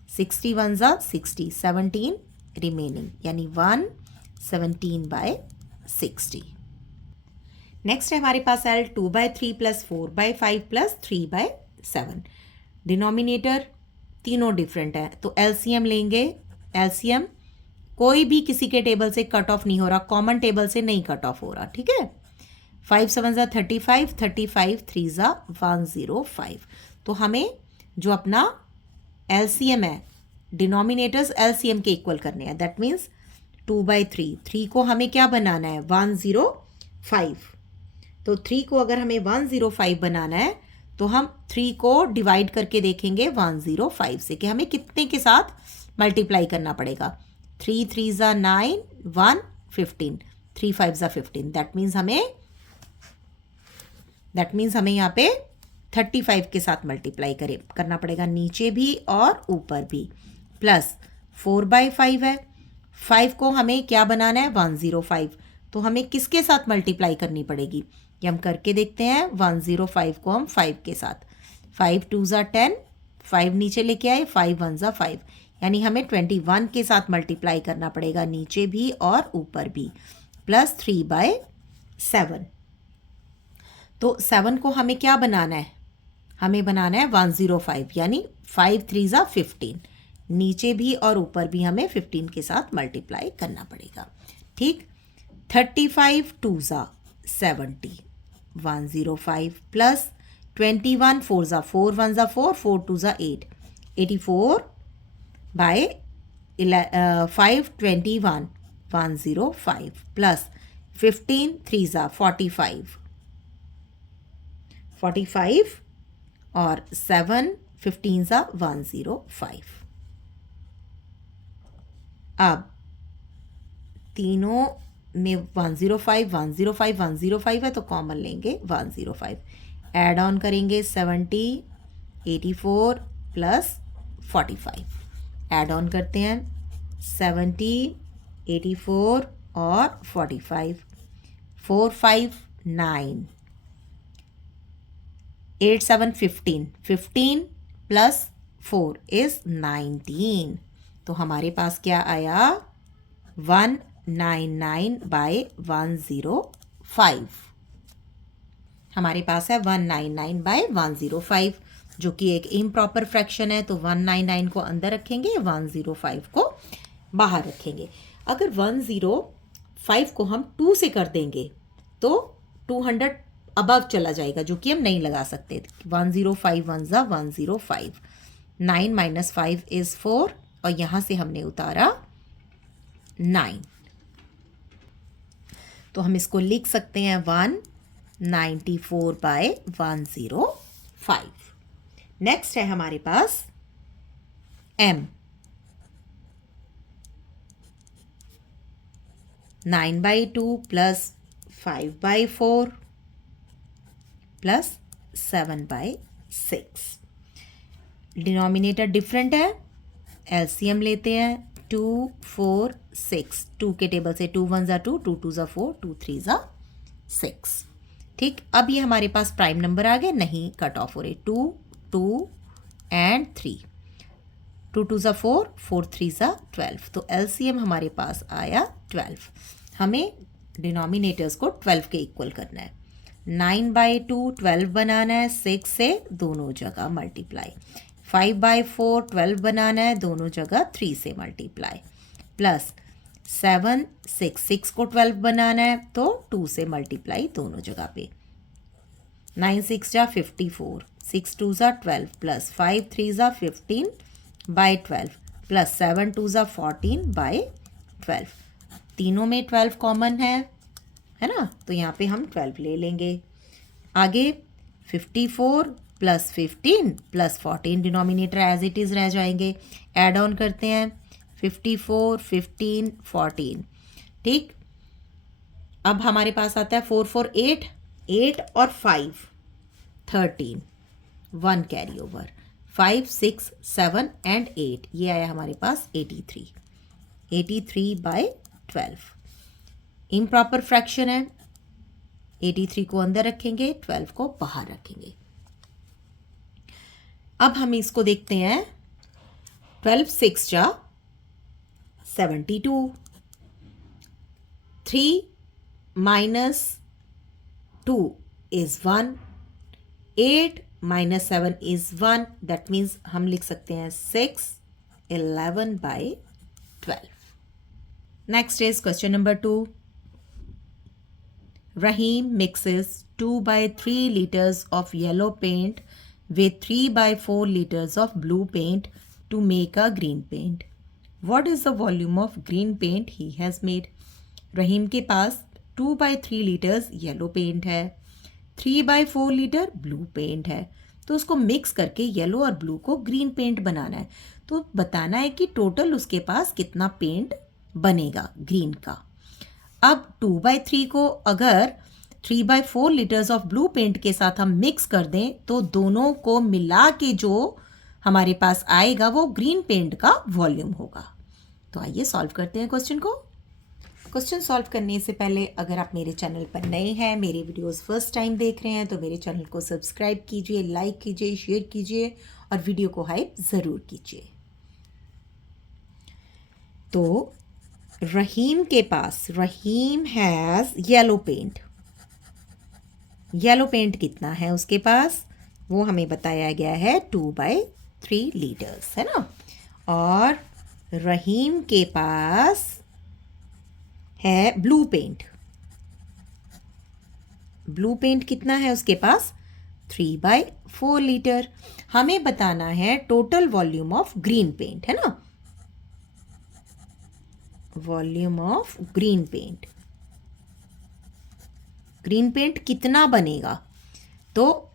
60 1 ज़ा 60, 17 रिमेनिंग, यानी 117/60। नेक्स्ट है हमारे पास L 2/3 प्लस 4/5 प्लस 3/7। डिनोमिनेटर तीनों डिफरेंट है, तो एलसीएम लेंगे। एलसीएम कोई भी किसी के टेबल से कट ऑफ नहीं हो रहा, कॉमन टेबल से नहीं कट ऑफ हो रहा, ठीक है। 5 7 ज़ा 35, 35 3 ज़ा 105। तो हमें जो अपना एलसीएम है, डिनोमिनेटर्स एलसीएम के इक्वल करने हैं। दैट मीन्स 2/3, 3 को हमें क्या बनाना है, 105। तो 3 को अगर हमें 105 बनाना है, तो हम 3 को डिवाइड करके देखेंगे 105 से कि हमें कितने के साथ मल्टीप्लाई करना पड़ेगा। 3 3 ज़ा 9, 1 15, 3 5 ज़ा 15। दैट मीन्स हमें यहाँ पे 35 के साथ मल्टीप्लाई करना पड़ेगा, नीचे भी और ऊपर भी, प्लस 4/5 है। 5 को हमें क्या बनाना है, 105, तो हमें किसके साथ मल्टीप्लाई करनी पड़ेगी, ये हम करके देखते हैं। 105 को हम 5 के साथ, 5 2 ज़ा 10, 5 नीचे लेके आए, 5 1 ज़ा 5, यानी हमें 21 के साथ मल्टीप्लाई करना पड़ेगा, नीचे भी और ऊपर भी, प्लस 3/7। 7। तो 7 को हमें क्या बनाना है, हमें बनाना है 105, यानी 5 3 ज़ा 15, नीचे भी और ऊपर भी हमें 15 के साथ मल्टीप्लाई करना पड़ेगा। ठीक, 35 2 ज़ा 70, 105 प्लस 21 4 ज़ा 4, 1 ज़ा 4, 4 2 ज़ा 8, 84 बाय 521, 105 प्लस 15 3 ज़ा 45, 45 और 7 15 ज़ा 105। अब तीनों में 105 105 105 है तो कॉमन लेंगे 105, ऐड ऑन करेंगे 70 84 प्लस 45, ऐड ऑन करते हैं 70 84 और 45, 4 5 9, 8 7 15, 15 प्लस 4 इज 19। तो हमारे पास क्या आया, 199 बाय 105। हमारे पास है 199 बाय 105, जो कि एक इम्प्रॉपर फ्रैक्शन है। तो 199 को अंदर रखेंगे, 105 को बाहर रखेंगे। अगर 105 को हम 2 से कर देंगे तो 200 अबव चला जाएगा, जो कि हम नहीं लगा सकते। 105 1 ज़ा 105, 9 माइनस 5 इज़ 4 और यहाँ से हमने उतारा 9। तो हम इसको लिख सकते हैं 194 बाय 105। नेक्स्ट है हमारे पास m, 9 by 2 plus 5 by 4 plus 7 by 6। Denominator different है, एलसीएम लेते हैं 2 4 6, 2 के टेबल से 2 1 ज़ा 2, 2 2 ज़ा 4, 2 3 ज़ा 6। ठीक, अब ये हमारे पास प्राइम नंबर आ गए, नहीं कट ऑफ हो रहे, 2 2 एंड 3, 2 2 ज़ा 4, 4 3 ज़ा 12। तो एलसीएम हमारे पास आया 12। हमें डिनोमिनेटर्स को 12 के इक्वल करना है। 9 बाई 2 12 बनाना है, 6 से दोनों जगह मल्टीप्लाई। 5 बाई 4 12 बनाना है, दोनों जगह 3 से मल्टीप्लाई। प्लस 7 6 को 12 बनाना है तो 2 से मल्टीप्लाई दोनों जगह पे। 9 6 जा 54, 6 2 ज़ा 12 प्लस 5 3 ज़ा 15 बाई 12 प्लस 7 2 ज़ा 14 बाई 12। तीनों में 12 कॉमन है ना, तो यहाँ पे हम 12 ले लेंगे। आगे 54 plus 15 plus 14 denominator as it is रह जाएंगे। ऐड ऑन करते हैं 54 15 14। ठीक, अब हमारे पास आता है 4 4 8, 8 और 5 13, 1 कैरी ओवर, 5 6 7 एंड 8, ये आया हमारे पास 83, 83 बाई 12। इम्प्रॉपर फ्रैक्शन है, 83 को अंदर रखेंगे, 12 को बाहर रखेंगे। अब हम इसको देखते हैं, 12 6 जा 72, 3 minus 2 is 1, 8 minus 7 is 1, that means हम लिख सकते हैं 6 11 by 12। Next is question number 2। Rahim mixes 2 by 3 liters of yellow paint with 3 by 4 liters of blue paint to make a green paint. What is the volume of green paint he has made? रहीम के पास 2 by 3 litres yellow paint है, 3 by 4 litre blue paint है, तो उसको mix करके yellow और blue को green paint बनाना है। तो बताना है कि टोटल उसके पास कितना पेंट बनेगा ग्रीन का। अब 2 by 3 को अगर 3 by 4 litres of blue paint के साथ हम मिक्स कर दें तो दोनों को मिला के जो हमारे पास आएगा वो ग्रीन पेंट का वॉल्यूम होगा। तो आइए सॉल्व करते हैं क्वेश्चन को। क्वेश्चन सॉल्व करने से पहले अगर आप मेरे चैनल पर नए हैं, मेरे वीडियोस फर्स्ट टाइम देख रहे हैं, तो मेरे चैनल को सब्सक्राइब कीजिए, लाइक कीजिए, शेयर कीजिए और वीडियो को हाइप ज़रूर कीजिए। तो रहीम के पास, Rahim has yellow paint, yellow paint कितना है उसके पास, वो हमें बताया गया है 2/3 लीटर्स, है ना। और रहीम के पास है ब्लू पेंट। ब्लू पेंट कितना है उसके पास, 3/4 लीटर। हमें बताना है total volume of green paint, है ना, volume of green paint. Green paint कितना बनेगा, तो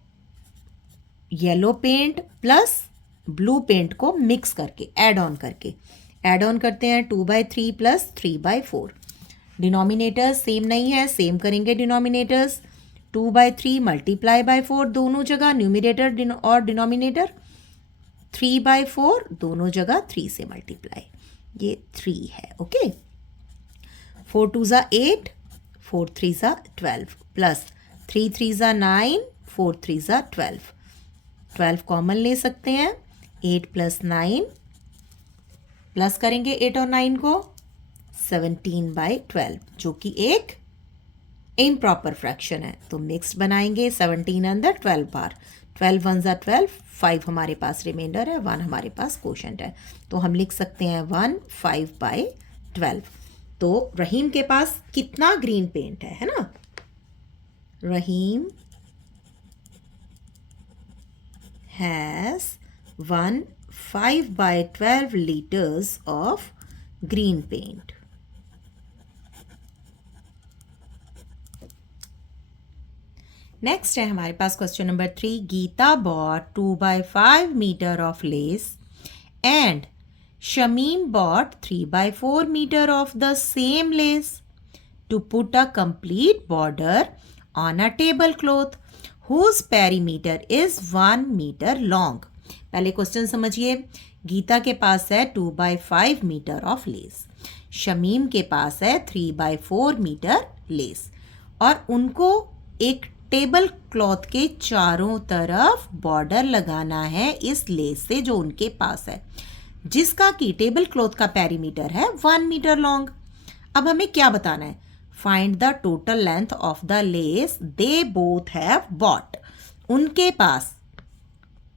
yellow paint plus blue paint को मिक्स करके ऐड ऑन करते हैं 2/3 प्लस 3/4। डिनोमिनेटर्स सेम नहीं है, सेम करेंगे डिनोमिनेटर्स। 2/3 मल्टीप्लाई बाय 4 दोनों जगह, न्यूमिनेटर और डिनोमिनेटर। 3/4 दोनों जगह 3 से मल्टीप्लाई, ये 3 है, ओके। 4 2 ज़ा 8, 4 3 ज़ा 12 प्लस 3 3 ज़ा 9, 4 3 ज़ा 12। 12 कॉमन ले सकते हैं, 8 प्लस 9 प्लस करेंगे 8 और 9 को, 17/12 जो कि एक इम्प्रॉपर फ्रैक्शन है, तो मिक्स्ड बनाएंगे 17 अंदर 12 बार। 12 1 ज़ा 12, 5 हमारे पास रिमाइंडर है, 1 हमारे पास कोशेंट है, तो हम लिख सकते हैं 1 5/12। तो रहीम के पास कितना ग्रीन पेंट है ना, Rahim has 1 5/12 liters of green paint. Next है हमारे पास question number 3। Geeta bought 2/5 meter of lace and Shamim bought 3/4 meter of the same lace to put a complete border on a tablecloth whose perimeter is 1 meter long. पहले question समझिए। गीता के पास है 2/5 metre of less, Shamim के पास है 3/4 metre less, और उनको एक table cloth के चारों तरफ बॉर्डर लगाना है इस लेस से जो उनके पास है, जिसका कि टेबल क्लॉथ का पेरीमीटर है 1 मीटर लॉन्ग। अब हमें क्या बताना है, find the total length of the less they both have bought. उनके पास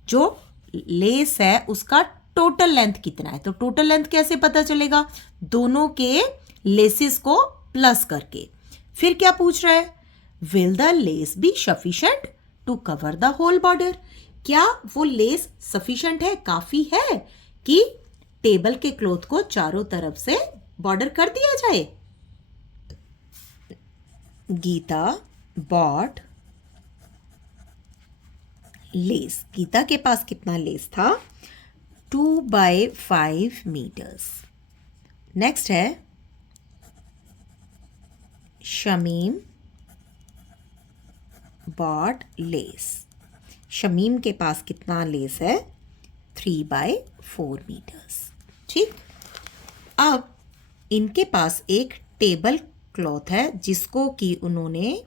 जो लेस है उसका टोटल लेंथ कितना है, तो टोटल लेंथ कैसे पता चलेगा, दोनों के लेसेस को प्लस करके। फिर क्या पूछ रहा है, will the lace be sufficient to cover the whole border. क्या वो लेस सफिशिएंट है, काफी है कि टेबल के क्लॉथ को चारों तरफ से बॉर्डर कर दिया जाए। गीता बॉट लेस, गीता के पास कितना लेस था, 2/5 मीटर्स। नेक्स्ट है शमीम बॉट लेस, शमीम के पास कितना लेस है, 3/4 मीटर्स। ठीक, अब इनके पास एक टेबल क्लॉथ है जिसको कि उन्होंने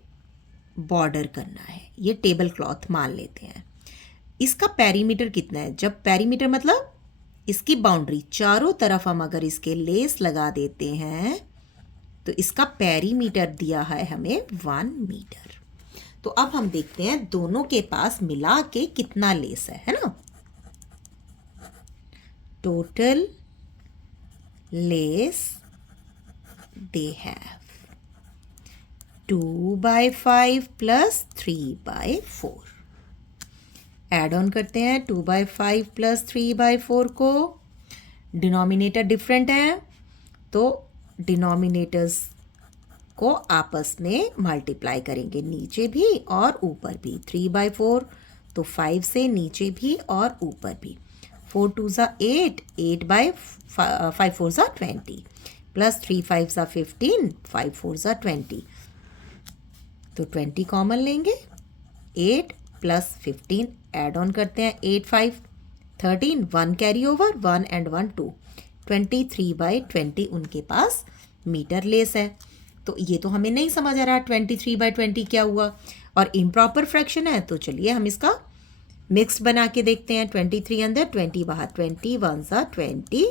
बॉर्डर करना है, ये टेबल क्लॉथ मान लेते हैं। इसका पेरीमीटर कितना है, जब पेरीमीटर मतलब इसकी बाउंड्री, चारों तरफ हम अगर इसके लेस लगा देते हैं तो इसका पेरीमीटर दिया है हमें 1 मीटर। तो अब हम देखते हैं दोनों के पास मिला के कितना लेस है ना। Total less they have 2/5 plus 3/4। Add on करते हैं 2/5 प्लस 3/4 को, डिनोमिनेटर डिफरेंट है तो डिनोमिनेटर्स को आपस में मल्टीप्लाई करेंगे, नीचे भी और ऊपर भी। 3/4 तो 5 से नीचे भी और ऊपर भी। 4 2 ज़ा 8, 8/5 4 ज़ा 20 प्लस 3 5 ज़ा 15, 5 4 ज़ा 20, तो 20 कॉमन लेंगे। 8 प्लस 15 ऐड ऑन करते हैं, 8 5 13, 1 कैरी ओवर, 1 and 1 2, 23/20 उनके पास मीटर लेस है। तो ये तो हमें नहीं समझ आ रहा 23/20 क्या हुआ, और इम्प्रॉपर फ्रैक्शन है तो चलिए हम इसका मिक्स्ड बना के देखते हैं। 23 अंदर, 20 बाहर, 20 1 ज़ा 20,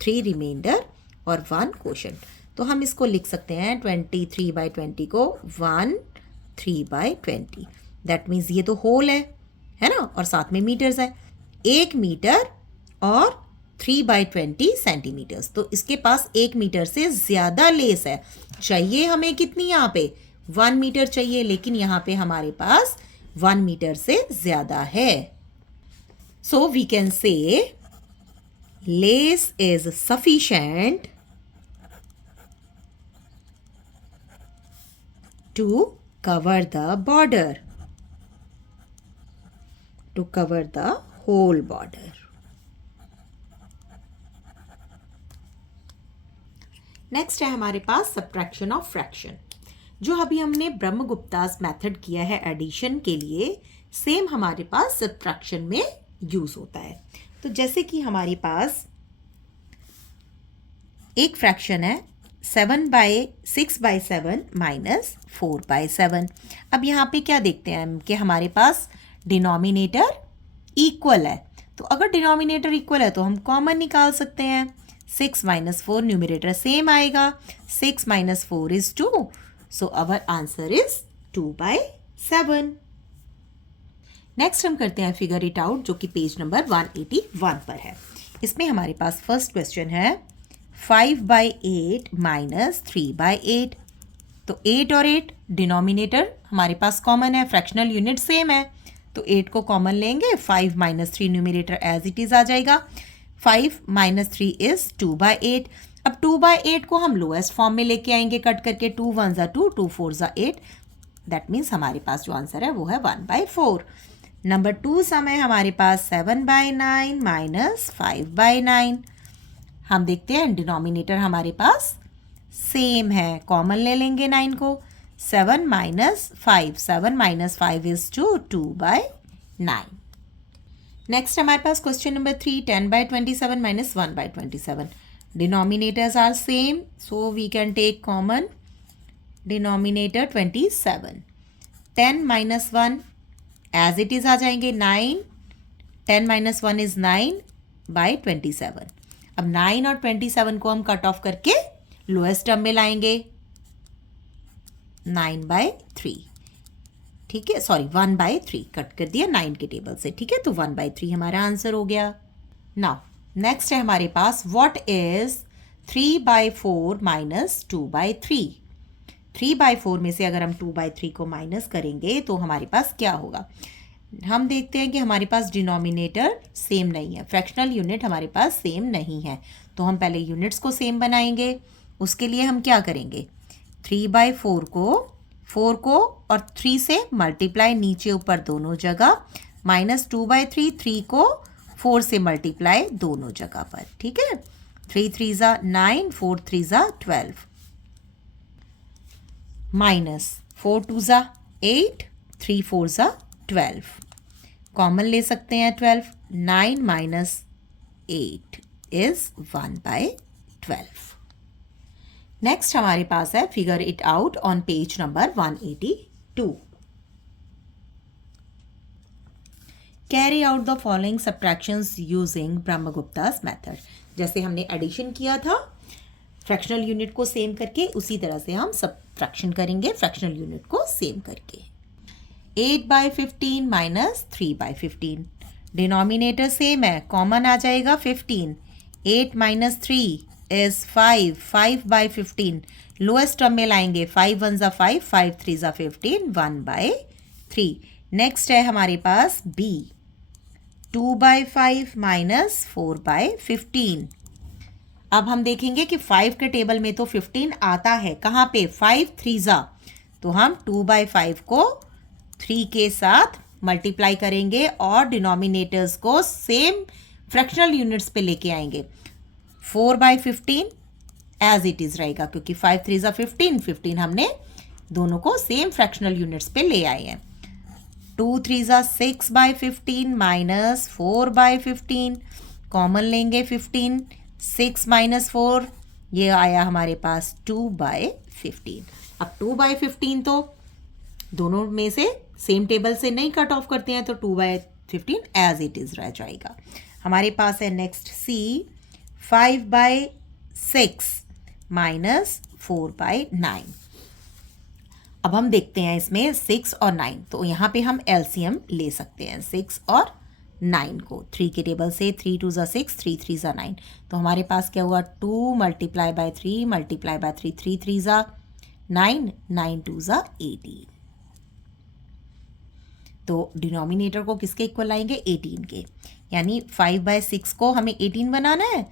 3 रिमाइंडर और 1 कोशेंट। तो हम इसको लिख सकते हैं 23/20 को 1 3/20। दैट मीन्स ये तो होल है ना, और साथ में मीटर्स है। 1 मीटर और 3/20 सेंटीमीटर्स। तो इसके पास 1 मीटर से ज़्यादा लेस है। चाहिए हमें कितनी यहाँ पे 1 मीटर चाहिए, लेकिन यहाँ पे हमारे पास 1 मीटर से ज़्यादा है। So we can say lace is sufficient to cover the border, to cover the whole border. Next है हमारे पास सब्ट्रैक्शन ऑफ फ्रैक्शन। जो अभी हमने ब्रह्मगुप्तास मेथड किया है एडिशन के लिए, सेम हमारे पास सब्ट्रैक्शन में यूज होता है। तो जैसे कि हमारे पास एक फ्रैक्शन है 7/6/7 माइनस 4/7। अब यहाँ पे क्या देखते हैं हम कि हमारे पास डिनोमिनेटर इक्वल है। तो अगर डिनोमिनेटर इक्वल है तो हम कॉमन निकाल सकते हैं। 6 - 4 न्यूमरेटर सेम आएगा। 6 - 4 is 2, so our answer is 2/7। Next हम करते हैं फिगर इट आउट, जो कि पेज नंबर 181 पर है। इसमें हमारे पास फर्स्ट क्वेश्चन है 5/8 माइनस 3/8। तो 8 और 8 डिनोमिनेटर हमारे पास कॉमन है, फ्रैक्शनल यूनिट सेम है, तो 8 को कॉमन लेंगे। 5 - 3 न्यूमरेटर एज इट इज आ जाएगा। 5 - 3 इज 2/8। अब 2/8 को हम लोएस्ट फॉर्म में लेके आएंगे कट करके। 2 × 1 = 2, 2 × 4 = 8। दैट मीन्स हमारे पास जो आंसर है वो है 1/4। नंबर 2 सम है हमारे पास 7/9 माइनस 5/9। हम देखते हैं डिनोमिनेटर हमारे पास सेम है, कॉमन ले लेंगे 9 को। 7 - 5, 7 - 5 is 2, 2/9। नेक्स्ट हमारे पास question number 3 10/27 minus 1/27। Denominators are same, so we can take common denominator 27। 10 - 1 as it is आ जाएंगे 9। 10 - 1 इज 9/27। अब 9 और 27 को हम कट ऑफ करके लोएस्ट टर्म में लाएंगे 9/3। ठीक है, सॉरी 1/3 कट कर दिया 9 के टेबल से। ठीक है, तो 1/3 हमारा आंसर हो गया। नाउ नेक्स्ट है हमारे पास व्हाट इज 3/4 माइनस 2/3। 3/4 में से अगर हम 2/3 को माइनस करेंगे तो हमारे पास क्या होगा। हम देखते हैं कि हमारे पास डिनोमिनेटर सेम नहीं है, फ्रैक्शनल यूनिट हमारे पास सेम नहीं है। तो हम पहले यूनिट्स को सेम बनाएंगे। उसके लिए हम क्या करेंगे, 3/4 को 4 को और 3 से मल्टीप्लाई नीचे ऊपर दोनों जगह, माइनस 2/3 3 को 4 से मल्टीप्लाई दोनों जगह पर। ठीक है, 3 × 3 = 9, 4 × 3 = 12, माइनस 4 × 2 = 8, 3 × 4 = 12। कॉमन ले सकते हैं 12। 9 - 8 इज 1/12। नेक्स्ट हमारे पास है figure it out on page number 182। Carry out the following subtractions using Brahmagupta's method. जैसे हमने एडिशन किया था फ्रैक्शनल यूनिट को सेम करके, उसी तरह से हम सब्ट्रैक्शन करेंगे फ्रैक्शनल यूनिट को सेम करके। 8/15 माइनस 3/15। डिनोमिनेटर सेम है, कॉमन आ जाएगा 15। 8 - 3 इज 5, 5/15। लोएस्ट टर्म में लाएंगे 5 × 1 = 5, 5 × 3 = 15, 1/3। नेक्स्ट है हमारे पास बी 2/5 माइनस 4/15। अब हम देखेंगे कि 5 के टेबल में तो 15 आता है, कहाँ पे 5 × 3 = तो हम 2/5 को 3 के साथ मल्टीप्लाई करेंगे और डिनोमिनेटर्स को सेम फ्रैक्शनल यूनिट्स पे लेके आएंगे। 4/15 एज इट इज रहेगा, क्योंकि 5 × 3 = 15, 15 हमने दोनों को सेम फ्रैक्शनल यूनिट्स पे ले आए हैं। 2 × 3 = 6/15 माइनस 4/15। कॉमन लेंगे 15। 6 - 4 ये आया हमारे पास 2/15। अब 2/15 तो दोनों में से सेम टेबल से नहीं कट ऑफ करते हैं, तो 2/15 एज इट इज रह जाएगा। हमारे पास है नेक्स्ट सी 5/6 माइनस 4/9। अब हम देखते हैं इसमें 6 और 9, तो यहाँ पे हम एलसीएम ले सकते हैं 6 और 9 को। 3 के टेबल से 3 2 ज़ा 6, 3 3 ज़ा 9, तो हमारे पास क्या हुआ 2 मल्टीप्लाई बाय 3 मल्टीप्लाई बाय 3, 3 3 ज़ा 9, 9 2 ज़ा 18। तो डिनोमिनेटर को किसके इक्वल लाएंगे 18 के, यानी 5/6 को हमें 18 बनाना है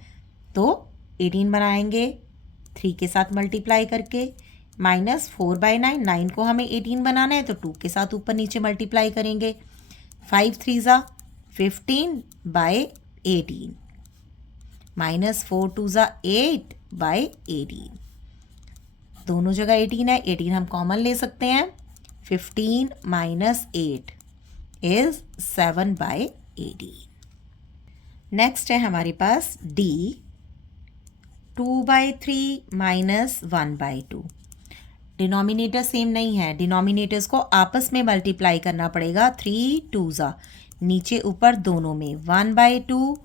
तो 18 बनाएंगे 3 के साथ मल्टीप्लाई करके, माइनस 4/9, 9 को हमें 18 बनाना है तो 2 के साथ ऊपर नीचे मल्टीप्लाई करेंगे। 5 3 ज़ा 15/18 माइनस 4 2 ज़ा 8/18, दोनों जगह 18 है, 18 हम कॉमन ले सकते हैं। 15 माइनस 8 इज 7/18। नेक्स्ट है हमारे पास डी, 2/3 माइनस 1/2। डिनोमिनेटर सेम नहीं है, डिनोमिनेटर्स को आपस में मल्टीप्लाई करना पड़ेगा। 3 2 ज़ा नीचे ऊपर दोनों में, 1/2,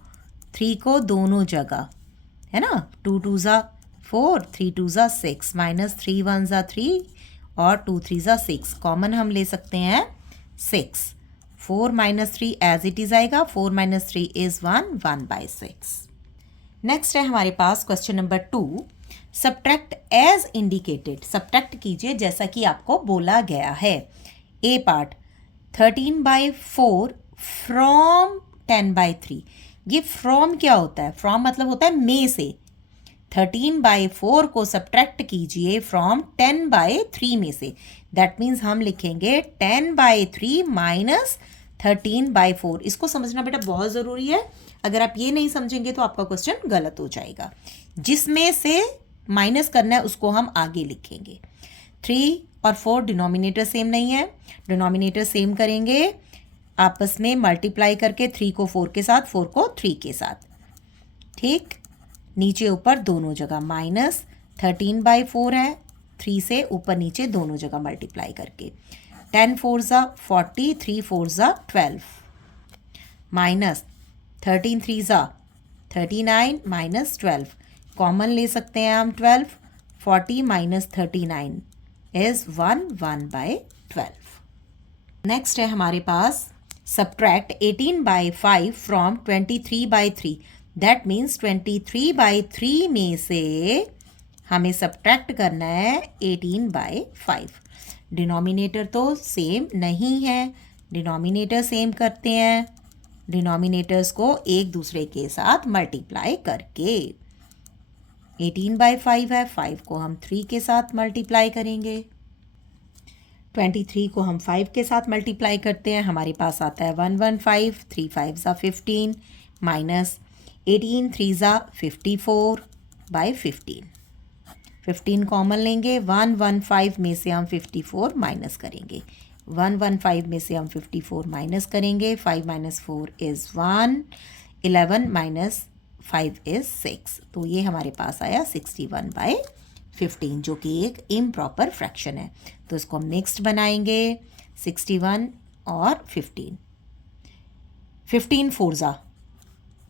3 को दोनों जगह है ना, 2 2 ज़ा 4, 3 2 ज़ा 6, माइनस 3 1 ज़ा 3 और 2 3 ज़ा 6, कॉमन हम ले सकते हैं 6। 4 माइनस 3 एज इट इज़ आएगा, 4 माइनस 3 इज़ 1, 1/6। नेक्स्ट है हमारे पास question number 2, subtract as indicated. Subtract कीजिए जैसा कि आपको बोला गया है। A part 13/4 from 10/3। ये फ्रॉम क्या होता है, फ्रॉम मतलब होता है में से। 13/4 को सब्ट्रैक्ट कीजिए फ्रॉम 10/3 में से, दैट मीन्स हम लिखेंगे 10/3 माइनस 13/4। इसको समझना बेटा बहुत ज़रूरी है, अगर आप ये नहीं समझेंगे तो आपका क्वेश्चन गलत हो जाएगा। जिसमें से माइनस करना है उसको हम आगे लिखेंगे। 3 और 4 डिनोमिनेटर सेम नहीं है, डिनोमिनेटर सेम करेंगे आपस में मल्टीप्लाई करके, 3 को 4 के साथ, 4 को 3 के साथ, ठीक। नीचे ऊपर दोनों जगह माइनस 13/4 है, 3 से ऊपर नीचे दोनों जगह मल्टीप्लाई करके, 10 4 ज़ा 40, 3 4 ज़ा 12, माइनस 13 3 ज़ा 39 माइनस 12, कॉमन ले सकते हैं हम 12, 40 माइनस 39 इज 1, 1/12। नेक्स्ट है हमारे पास सब्ट्रैक्ट 18/5 फ्रॉम 23/3। दैट मीन्स 23/3 में से हमें सब्ट्रैक्ट करना है 18/5। डिनोमिनेटर तो सेम नहीं है, डिनोमिनेटर सेम करते हैं डिनोमिनेटर्स को एक दूसरे के साथ मल्टीप्लाई करके। 18/5 है, 5 को हम 3 के साथ मल्टीप्लाई करेंगे, 23 को हम 5 के साथ मल्टीप्लाई करते हैं, हमारे पास आता है 115, 3 5 ज़ा 15 माइनस 18 3 ज़ा 54/15। 15 कॉमन लेंगे, 115 में से हम 54 माइनस करेंगे, 115 में से हम 54 माइनस करेंगे, 5 माइनस 4 इज़ 1, 11 माइनस 5 इज़ 6, तो ये हमारे पास आया 61/15, जो कि एक इम्प्रॉपर फ्रैक्शन है। तो इसको हम नेक्स्ट बनाएंगे 61 और 15, 15 4 ज़ा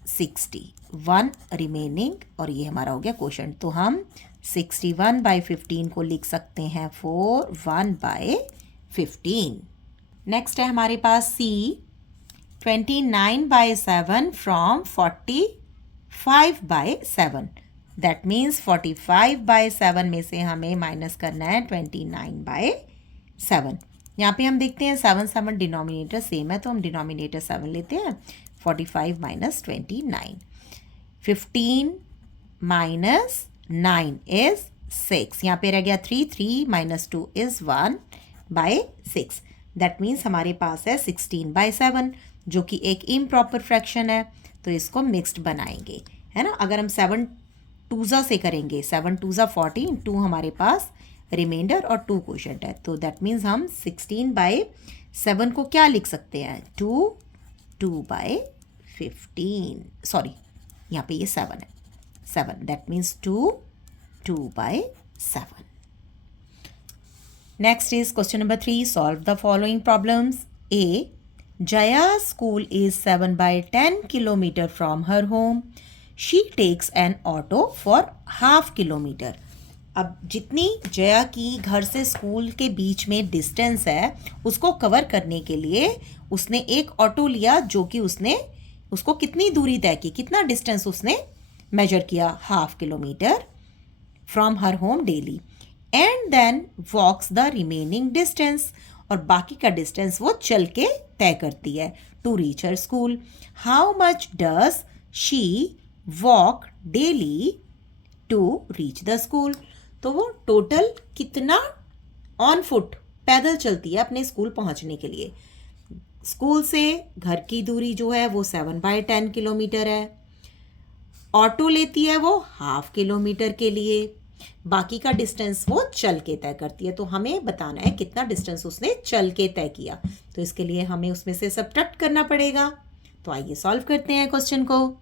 60, 1 रिमेनिंग, और ये हमारा हो गया क्वोशंट। तो हम 61/15 को लिख सकते हैं 4, 1/15। नेक्स्ट है हमारे पास सी, 29/7 फ्रॉम 45/7। दैट मीन्स 45/7 में से हमें माइनस करना है 29/7। यहाँ पे हम देखते हैं 7 7 डिनोमिनेटर सेम है, तो हम डिनोमिनेटर 7 लेते हैं। 45 माइनस 29, 15 माइनस 9 इज 6, यहाँ पे रह गया 3, 3 माइनस 2 इज 1/6। दैट मीन्स हमारे पास है 16/7, जो कि एक इम्प्रॉपर फ्रैक्शन है, तो इसको मिक्स्ड बनाएंगे, है ना। अगर हम 7 2 ज़ा से करेंगे, 7 2 ज़ा 14, 2 हमारे पास रिमाइंडर और 2 क्वोशंट है, तो दैट मीन्स हम 16/7 को क्या लिख सकते हैं, 2/15, सॉरी यहाँ पे ये 7 है, 7, that means 2/7। Next is question number 3. Solve the following problems. A. Jaya's school is 7/10 kilometer from her home. She takes an auto for half kilometer. अब जितनी जया की घर से स्कूल के बीच में डिस्टेंस है उसको कवर करने के लिए उसने एक ऑटो लिया जो कि उसने उसको कितनी दूरी तय की, कितना डिस्टेंस उसने मेजर किया, 1/2 kilometre from her home daily and then walks the remaining distance, और बाकी का डिस्टेंस वो चल के तय करती है to reach her school. How much does she walk daily to reach the school, तो वो टोटल कितना ऑन फुट पैदल चलती है अपने स्कूल पहुंचने के लिए। स्कूल से घर की दूरी जो है वो 7/10 किलोमीटर है, ऑटो लेती है वो 1/2 किलोमीटर के लिए, बाकी का डिस्टेंस वो चल के तय करती है। तो हमें बताना है कितना डिस्टेंस उसने चल के तय किया, तो इसके लिए हमें उसमें से सब्ट्रैक्ट करना पड़ेगा। तो आइए सॉल्व करते हैं क्वेश्चन को।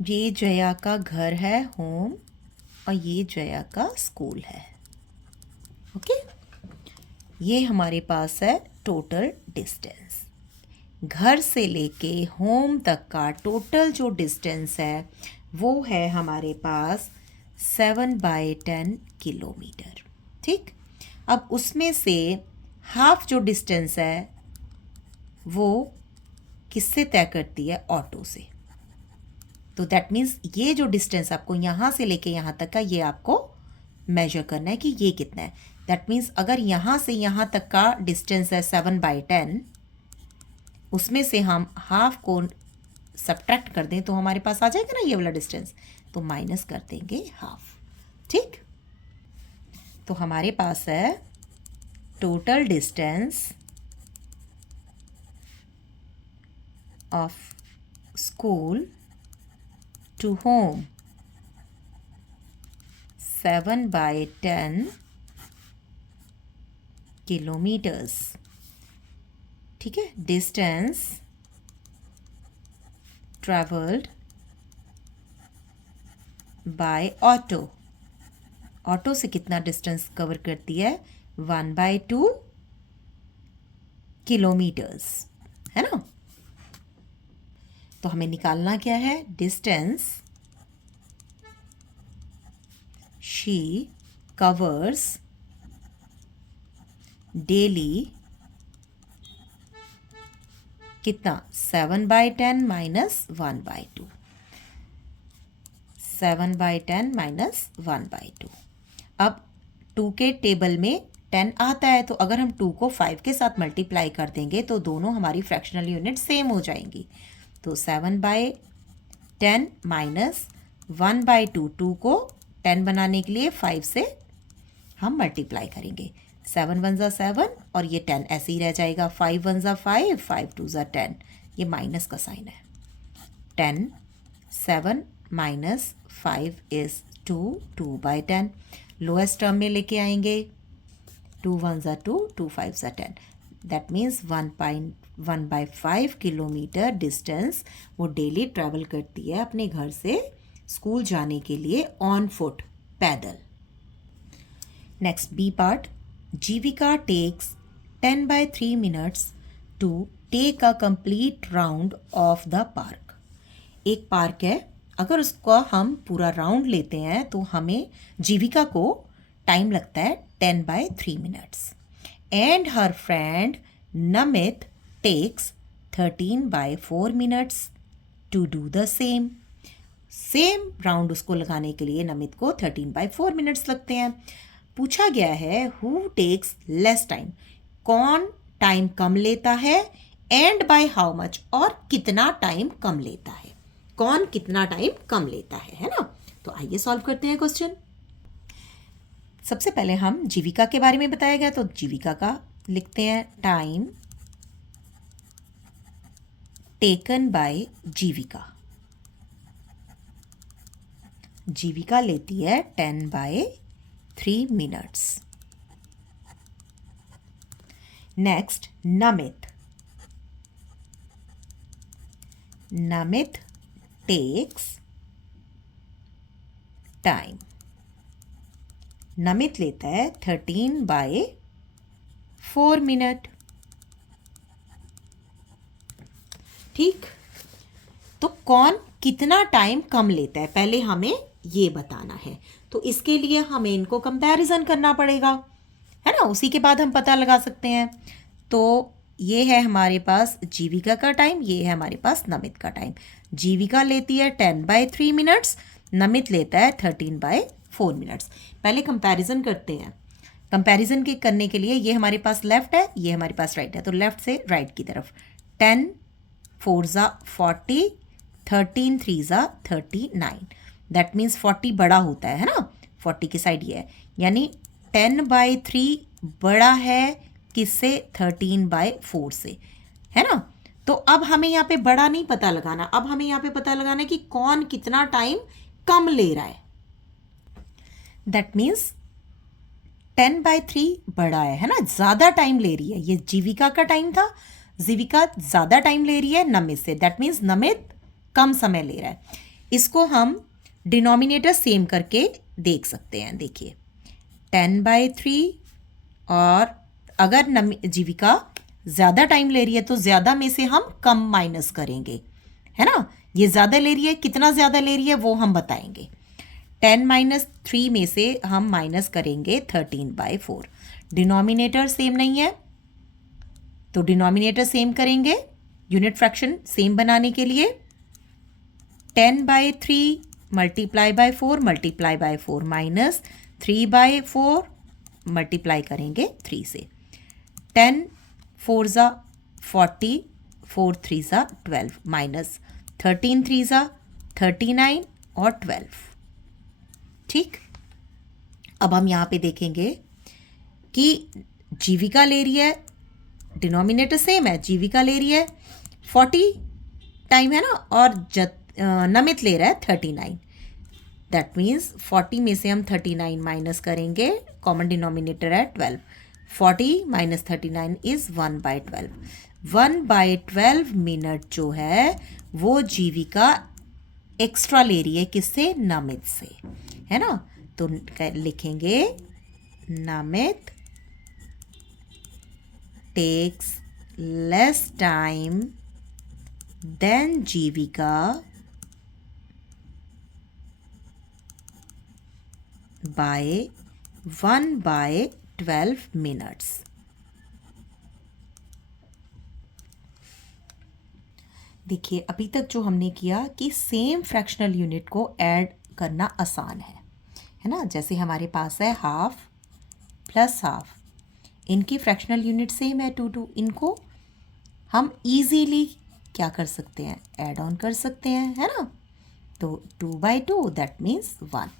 ये जया का घर है होम और ये जया का स्कूल है। ओके, ये हमारे पास है टोटल डिस्टेंस। घर से लेके होम तक का टोटल जो डिस्टेंस है वो है हमारे पास 7/10 किलोमीटर। ठीक, अब उसमें से हाफ जो डिस्टेंस है वो किससे तय करती है, ऑटो से। तो दैट मीन्स ये जो डिस्टेंस आपको यहाँ से लेके यहाँ तक का ये आपको मेजर करना है कि ये कितना है। दैट मीन्स अगर यहाँ से यहाँ तक का डिस्टेंस है 7/10, उसमें से हम हाफ को सब्ट्रैक्ट कर दें तो हमारे पास आ जाएगा ना ये वाला डिस्टेंस, तो माइनस कर देंगे हाफ। ठीक, तो हमारे पास है total distance of school to home 7/10 kilometres. ठीक है, distance travelled by auto, auto से कितना डिस्टेंस कवर करती है, 1/2 किलोमीटर्स, है ना। तो हमें निकालना क्या है, डिस्टेंस शी कवर्स डेली कितना, 7/10 माइनस 1/2, 7/10 माइनस 1/2। अब 2 के टेबल में 10 आता है, तो अगर हम 2 को 5 के साथ मल्टीप्लाई कर देंगे तो दोनों हमारी फ्रैक्शनल यूनिट सेम हो जाएंगी। तो 7/10 माइनस 1/2, 2 को 10 बनाने के लिए 5 से हम मल्टीप्लाई करेंगे, 7 1 ज़ा 7 और ये 10 ऐसे ही रह जाएगा, 5 1 ज़ा 5, 5 2 ज़ा 10, ये माइनस का साइन है। 10 7 माइनस 5 इज़ 2, 2/10 लोएस्ट टर्म में लेके आएंगे, 2 1 ज़ा 2, 2 5 ज़ा 10, दैट मीन्स 1/5 किलोमीटर डिस्टेंस वो डेली ट्रैवल करती है अपने घर से स्कूल जाने के लिए ऑन फुट, पैदल। Next B part, Jeevika takes 10/3 minutes to take a complete round of the park. एक पार्क है, अगर उसका हम पूरा राउंड लेते हैं तो हमें जीविका को टाइम लगता है 10/3 minutes and her friend Namit takes 13/4 minutes to do the same. Same round उसको लगाने के लिए नमित को 13/4 minutes लगते हैं। पूछा गया है हु टेक्स लेस टाइम, कौन टाइम कम लेता है, एंड बाय हाउ मच, और कितना टाइम कम लेता है, कौन कितना टाइम कम लेता है ना। तो आइए सॉल्व करते हैं क्वेश्चन। सबसे पहले हम जीविका के बारे में बताया गया, तो जीविका का लिखते हैं time taken by Jeevika. Jeevika लेती है 10/3 minutes। Next Namit, Namit takes time, Namit लेता है 13/4 minute। ठीक, तो कौन कितना टाइम कम लेता है, पहले हमें ये बताना है। तो इसके लिए हमें इनको कंपैरिजन करना पड़ेगा, है ना, उसी के बाद हम पता लगा सकते हैं। तो ये है हमारे पास जीविका का टाइम, ये है हमारे पास नमित का टाइम। जीविका लेती है 10/3 मिनट्स, नमित लेता है 13/4 मिनट्स। पहले कंपैरिजन करते हैं। कंपैरिजन के करने के लिए ये हमारे पास लेफ्ट है, ये हमारे पास राइट है, तो लेफ्ट से राइट की तरफ 10 4 ज़ा 40, 13 3 ज़ा 39। दैट मीन्स 40 बड़ा होता है ना, 40 की साइड ये है, यानी 10/3 बड़ा है किससे, 13/4 से, है ना। तो अब हमें यहाँ पे बड़ा नहीं पता लगाना, अब हमें यहाँ पे पता लगाना है कि कौन कितना टाइम कम ले रहा है। दैट मीन्स 10/3 बड़ा है ना, ज़्यादा टाइम ले रही है। ये जीविका का टाइम था, जीविका ज़्यादा टाइम ले रही है नमित से, दैट मीन्स नमित कम समय ले रहा है। इसको हम डिनोमिनेटर सेम करके देख सकते हैं। देखिए 10/3, और अगर जीविका ज़्यादा टाइम ले रही है तो ज़्यादा में से हम कम माइनस करेंगे, है ना। ये ज़्यादा ले रही है, कितना ज़्यादा ले रही है वो हम बताएंगे। 10-3 में से हम माइनस करेंगे 13/4। डिनोमिनेटर सेम नहीं है तो डिनोमिनेटर सेम करेंगे यूनिट फ्रैक्शन सेम बनाने के लिए। 10/3 मल्टीप्लाई बाय 4 माइनस 3/4 मल्टीप्लाई करेंगे 3 से। 10 4 ज़ा 40, 4 3 ज़ा 12 माइनस 13 3 ज़ा 39 और 12। ठीक, अब हम यहाँ पे देखेंगे कि जीविका ले रही है, डिनोमिनेटर सेम है, जीविका ले रही है 40 टाइम, है ना, और नमित ले रहा है 39। दैट मीन्स 40 में से हम 39 माइनस करेंगे, कॉमन डिनोमिनेटर है 12। 40 माइनस 39 इज 1/12। 1/12 मिनट जो है वो जीविका एक्स्ट्रा ले रही है, किससे, नमित से, है ना। तो लिखेंगे Namit takes less time than Jeevika by 1/12 minutes. देखिए अभी तक जो हमने किया कि सेम फ्रैक्शनल यूनिट को ऐड करना आसान है ना। जैसे हमारे पास है हाफ प्लस हाफ, इनकी फ्रैक्शनल यूनिट सेम है 2 इनको हम इजीली क्या कर सकते हैं, ऐड ऑन कर सकते हैं, है ना। तो 2/2 दैट मीन्स 1।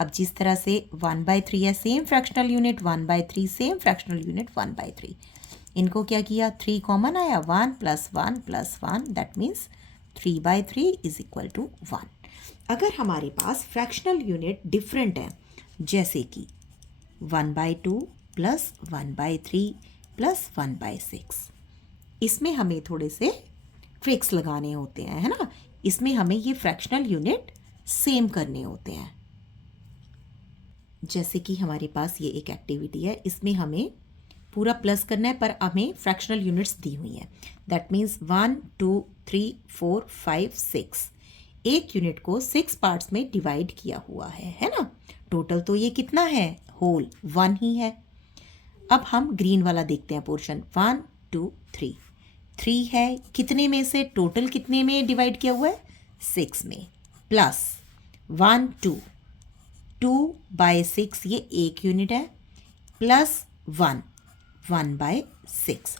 अब जिस तरह से 1/3 है same fractional unit, 1/3 same fractional unit 1/3, इनको क्या किया, 3 कॉमन आया, 1 + 1 + 1 that means 3/3 is equal to 1। अगर हमारे पास फ्रैक्शनल यूनिट डिफरेंट है, जैसे कि 1/2 + 1/3 + 1/6, इसमें हमें थोड़े से ट्रिक्स लगाने होते हैं, है ना। इसमें हमें ये फ्रैक्शनल यूनिट सेम करने होते हैं। जैसे कि हमारे पास ये एक एक्टिविटी है, इसमें हमें पूरा प्लस करना है पर हमें फ्रैक्शनल यूनिट्स दी हुई हैं। दैट मीन्स 1 2 3 4 5 6, एक यूनिट को 6 पार्ट्स में डिवाइड किया हुआ है ना। टोटल तो ये कितना है, होल 1 ही है। अब हम ग्रीन वाला देखते हैं पोर्शन, 1 2 3, 3 है, कितने में से, टोटल कितने में डिवाइड किया हुआ है, 6 में, प्लस 1 2, 2/6 ये एक यूनिट है, प्लस 1 1/6।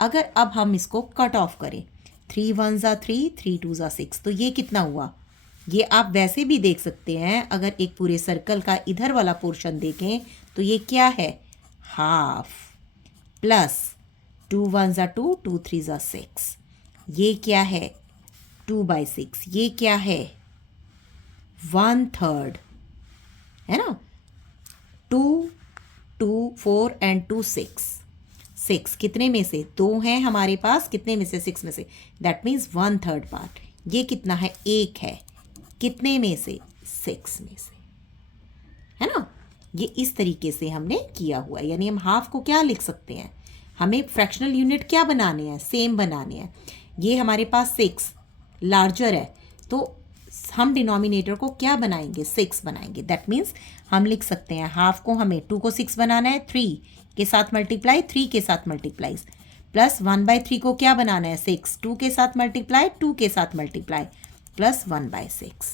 अगर अब हम इसको कट ऑफ करें, 3 1 ज़ा 3, 3 2 ज़ा 6, तो ये कितना हुआ, ये आप वैसे भी देख सकते हैं। अगर एक पूरे सर्कल का इधर वाला पोर्शन देखें तो ये क्या है, हाफ, प्लस 2 1 ज़ा 2, 2 3 ज़ा 6, ये क्या है 2/6, ये क्या है 1/3, है ना। 2 2 4 एंड 2 6, 6 कितने में से, 2 हैं हमारे पास, कितने में से, 6 में से, दैट मीन्स 1/3 पार्ट। ये कितना है, 1 है, कितने में से, 6 में से, है ना। ये इस तरीके से हमने किया हुआ है, यानी हम हाफ को क्या लिख सकते हैं, हमें फ्रैक्शनल यूनिट क्या बनाने हैं, सेम बनाने हैं। ये हमारे पास 6 लार्जर है तो हम डिनोमिनेटर को क्या बनाएंगे, 6 बनाएंगे। दैट मीन्स हम लिख सकते हैं हाफ को हमें 2 को 6 बनाना है, 3 के साथ मल्टीप्लाई, 3 के साथ मल्टीप्लाई, प्लस 1/3 को क्या बनाना है, 6, 2 के साथ मल्टीप्लाई, 2 के साथ मल्टीप्लाई, प्लस 1/6।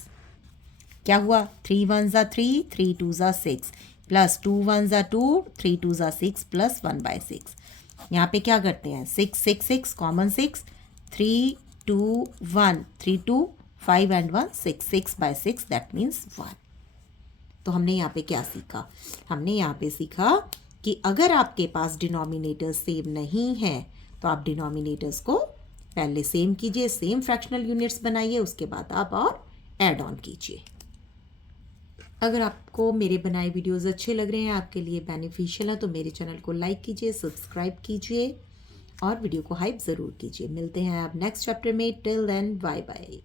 क्या हुआ, 3 1 ज़ा 3, 3 2 ज़ा 6, प्लस 2 1 ज़ा 2, 3 2 ज़ा 6, प्लस 1/6। यहाँ पे क्या करते हैं, 6 6 6 कॉमन 6, 3 2 1, 3 2 5 एंड 1 6, 6/6 दैट मीन्स 1। तो हमने यहाँ पे क्या सीखा, हमने यहाँ पे सीखा कि अगर आपके पास डिनोमिनेटर्स सेम नहीं है तो आप डिनोमिनेटर्स को पहले सेम कीजिए, सेम फ्रैक्शनल यूनिट्स बनाइए, उसके बाद आप और ऐड ऑन कीजिए। अगर आपको मेरे बनाए वीडियोस अच्छे लग रहे हैं, आपके लिए बेनिफिशियल है, तो मेरे चैनल को लाइक कीजिए, सब्सक्राइब कीजिए और वीडियो को हाइप ज़रूर कीजिए। मिलते हैं आप नेक्स्ट चैप्टर में। Till then bye bye.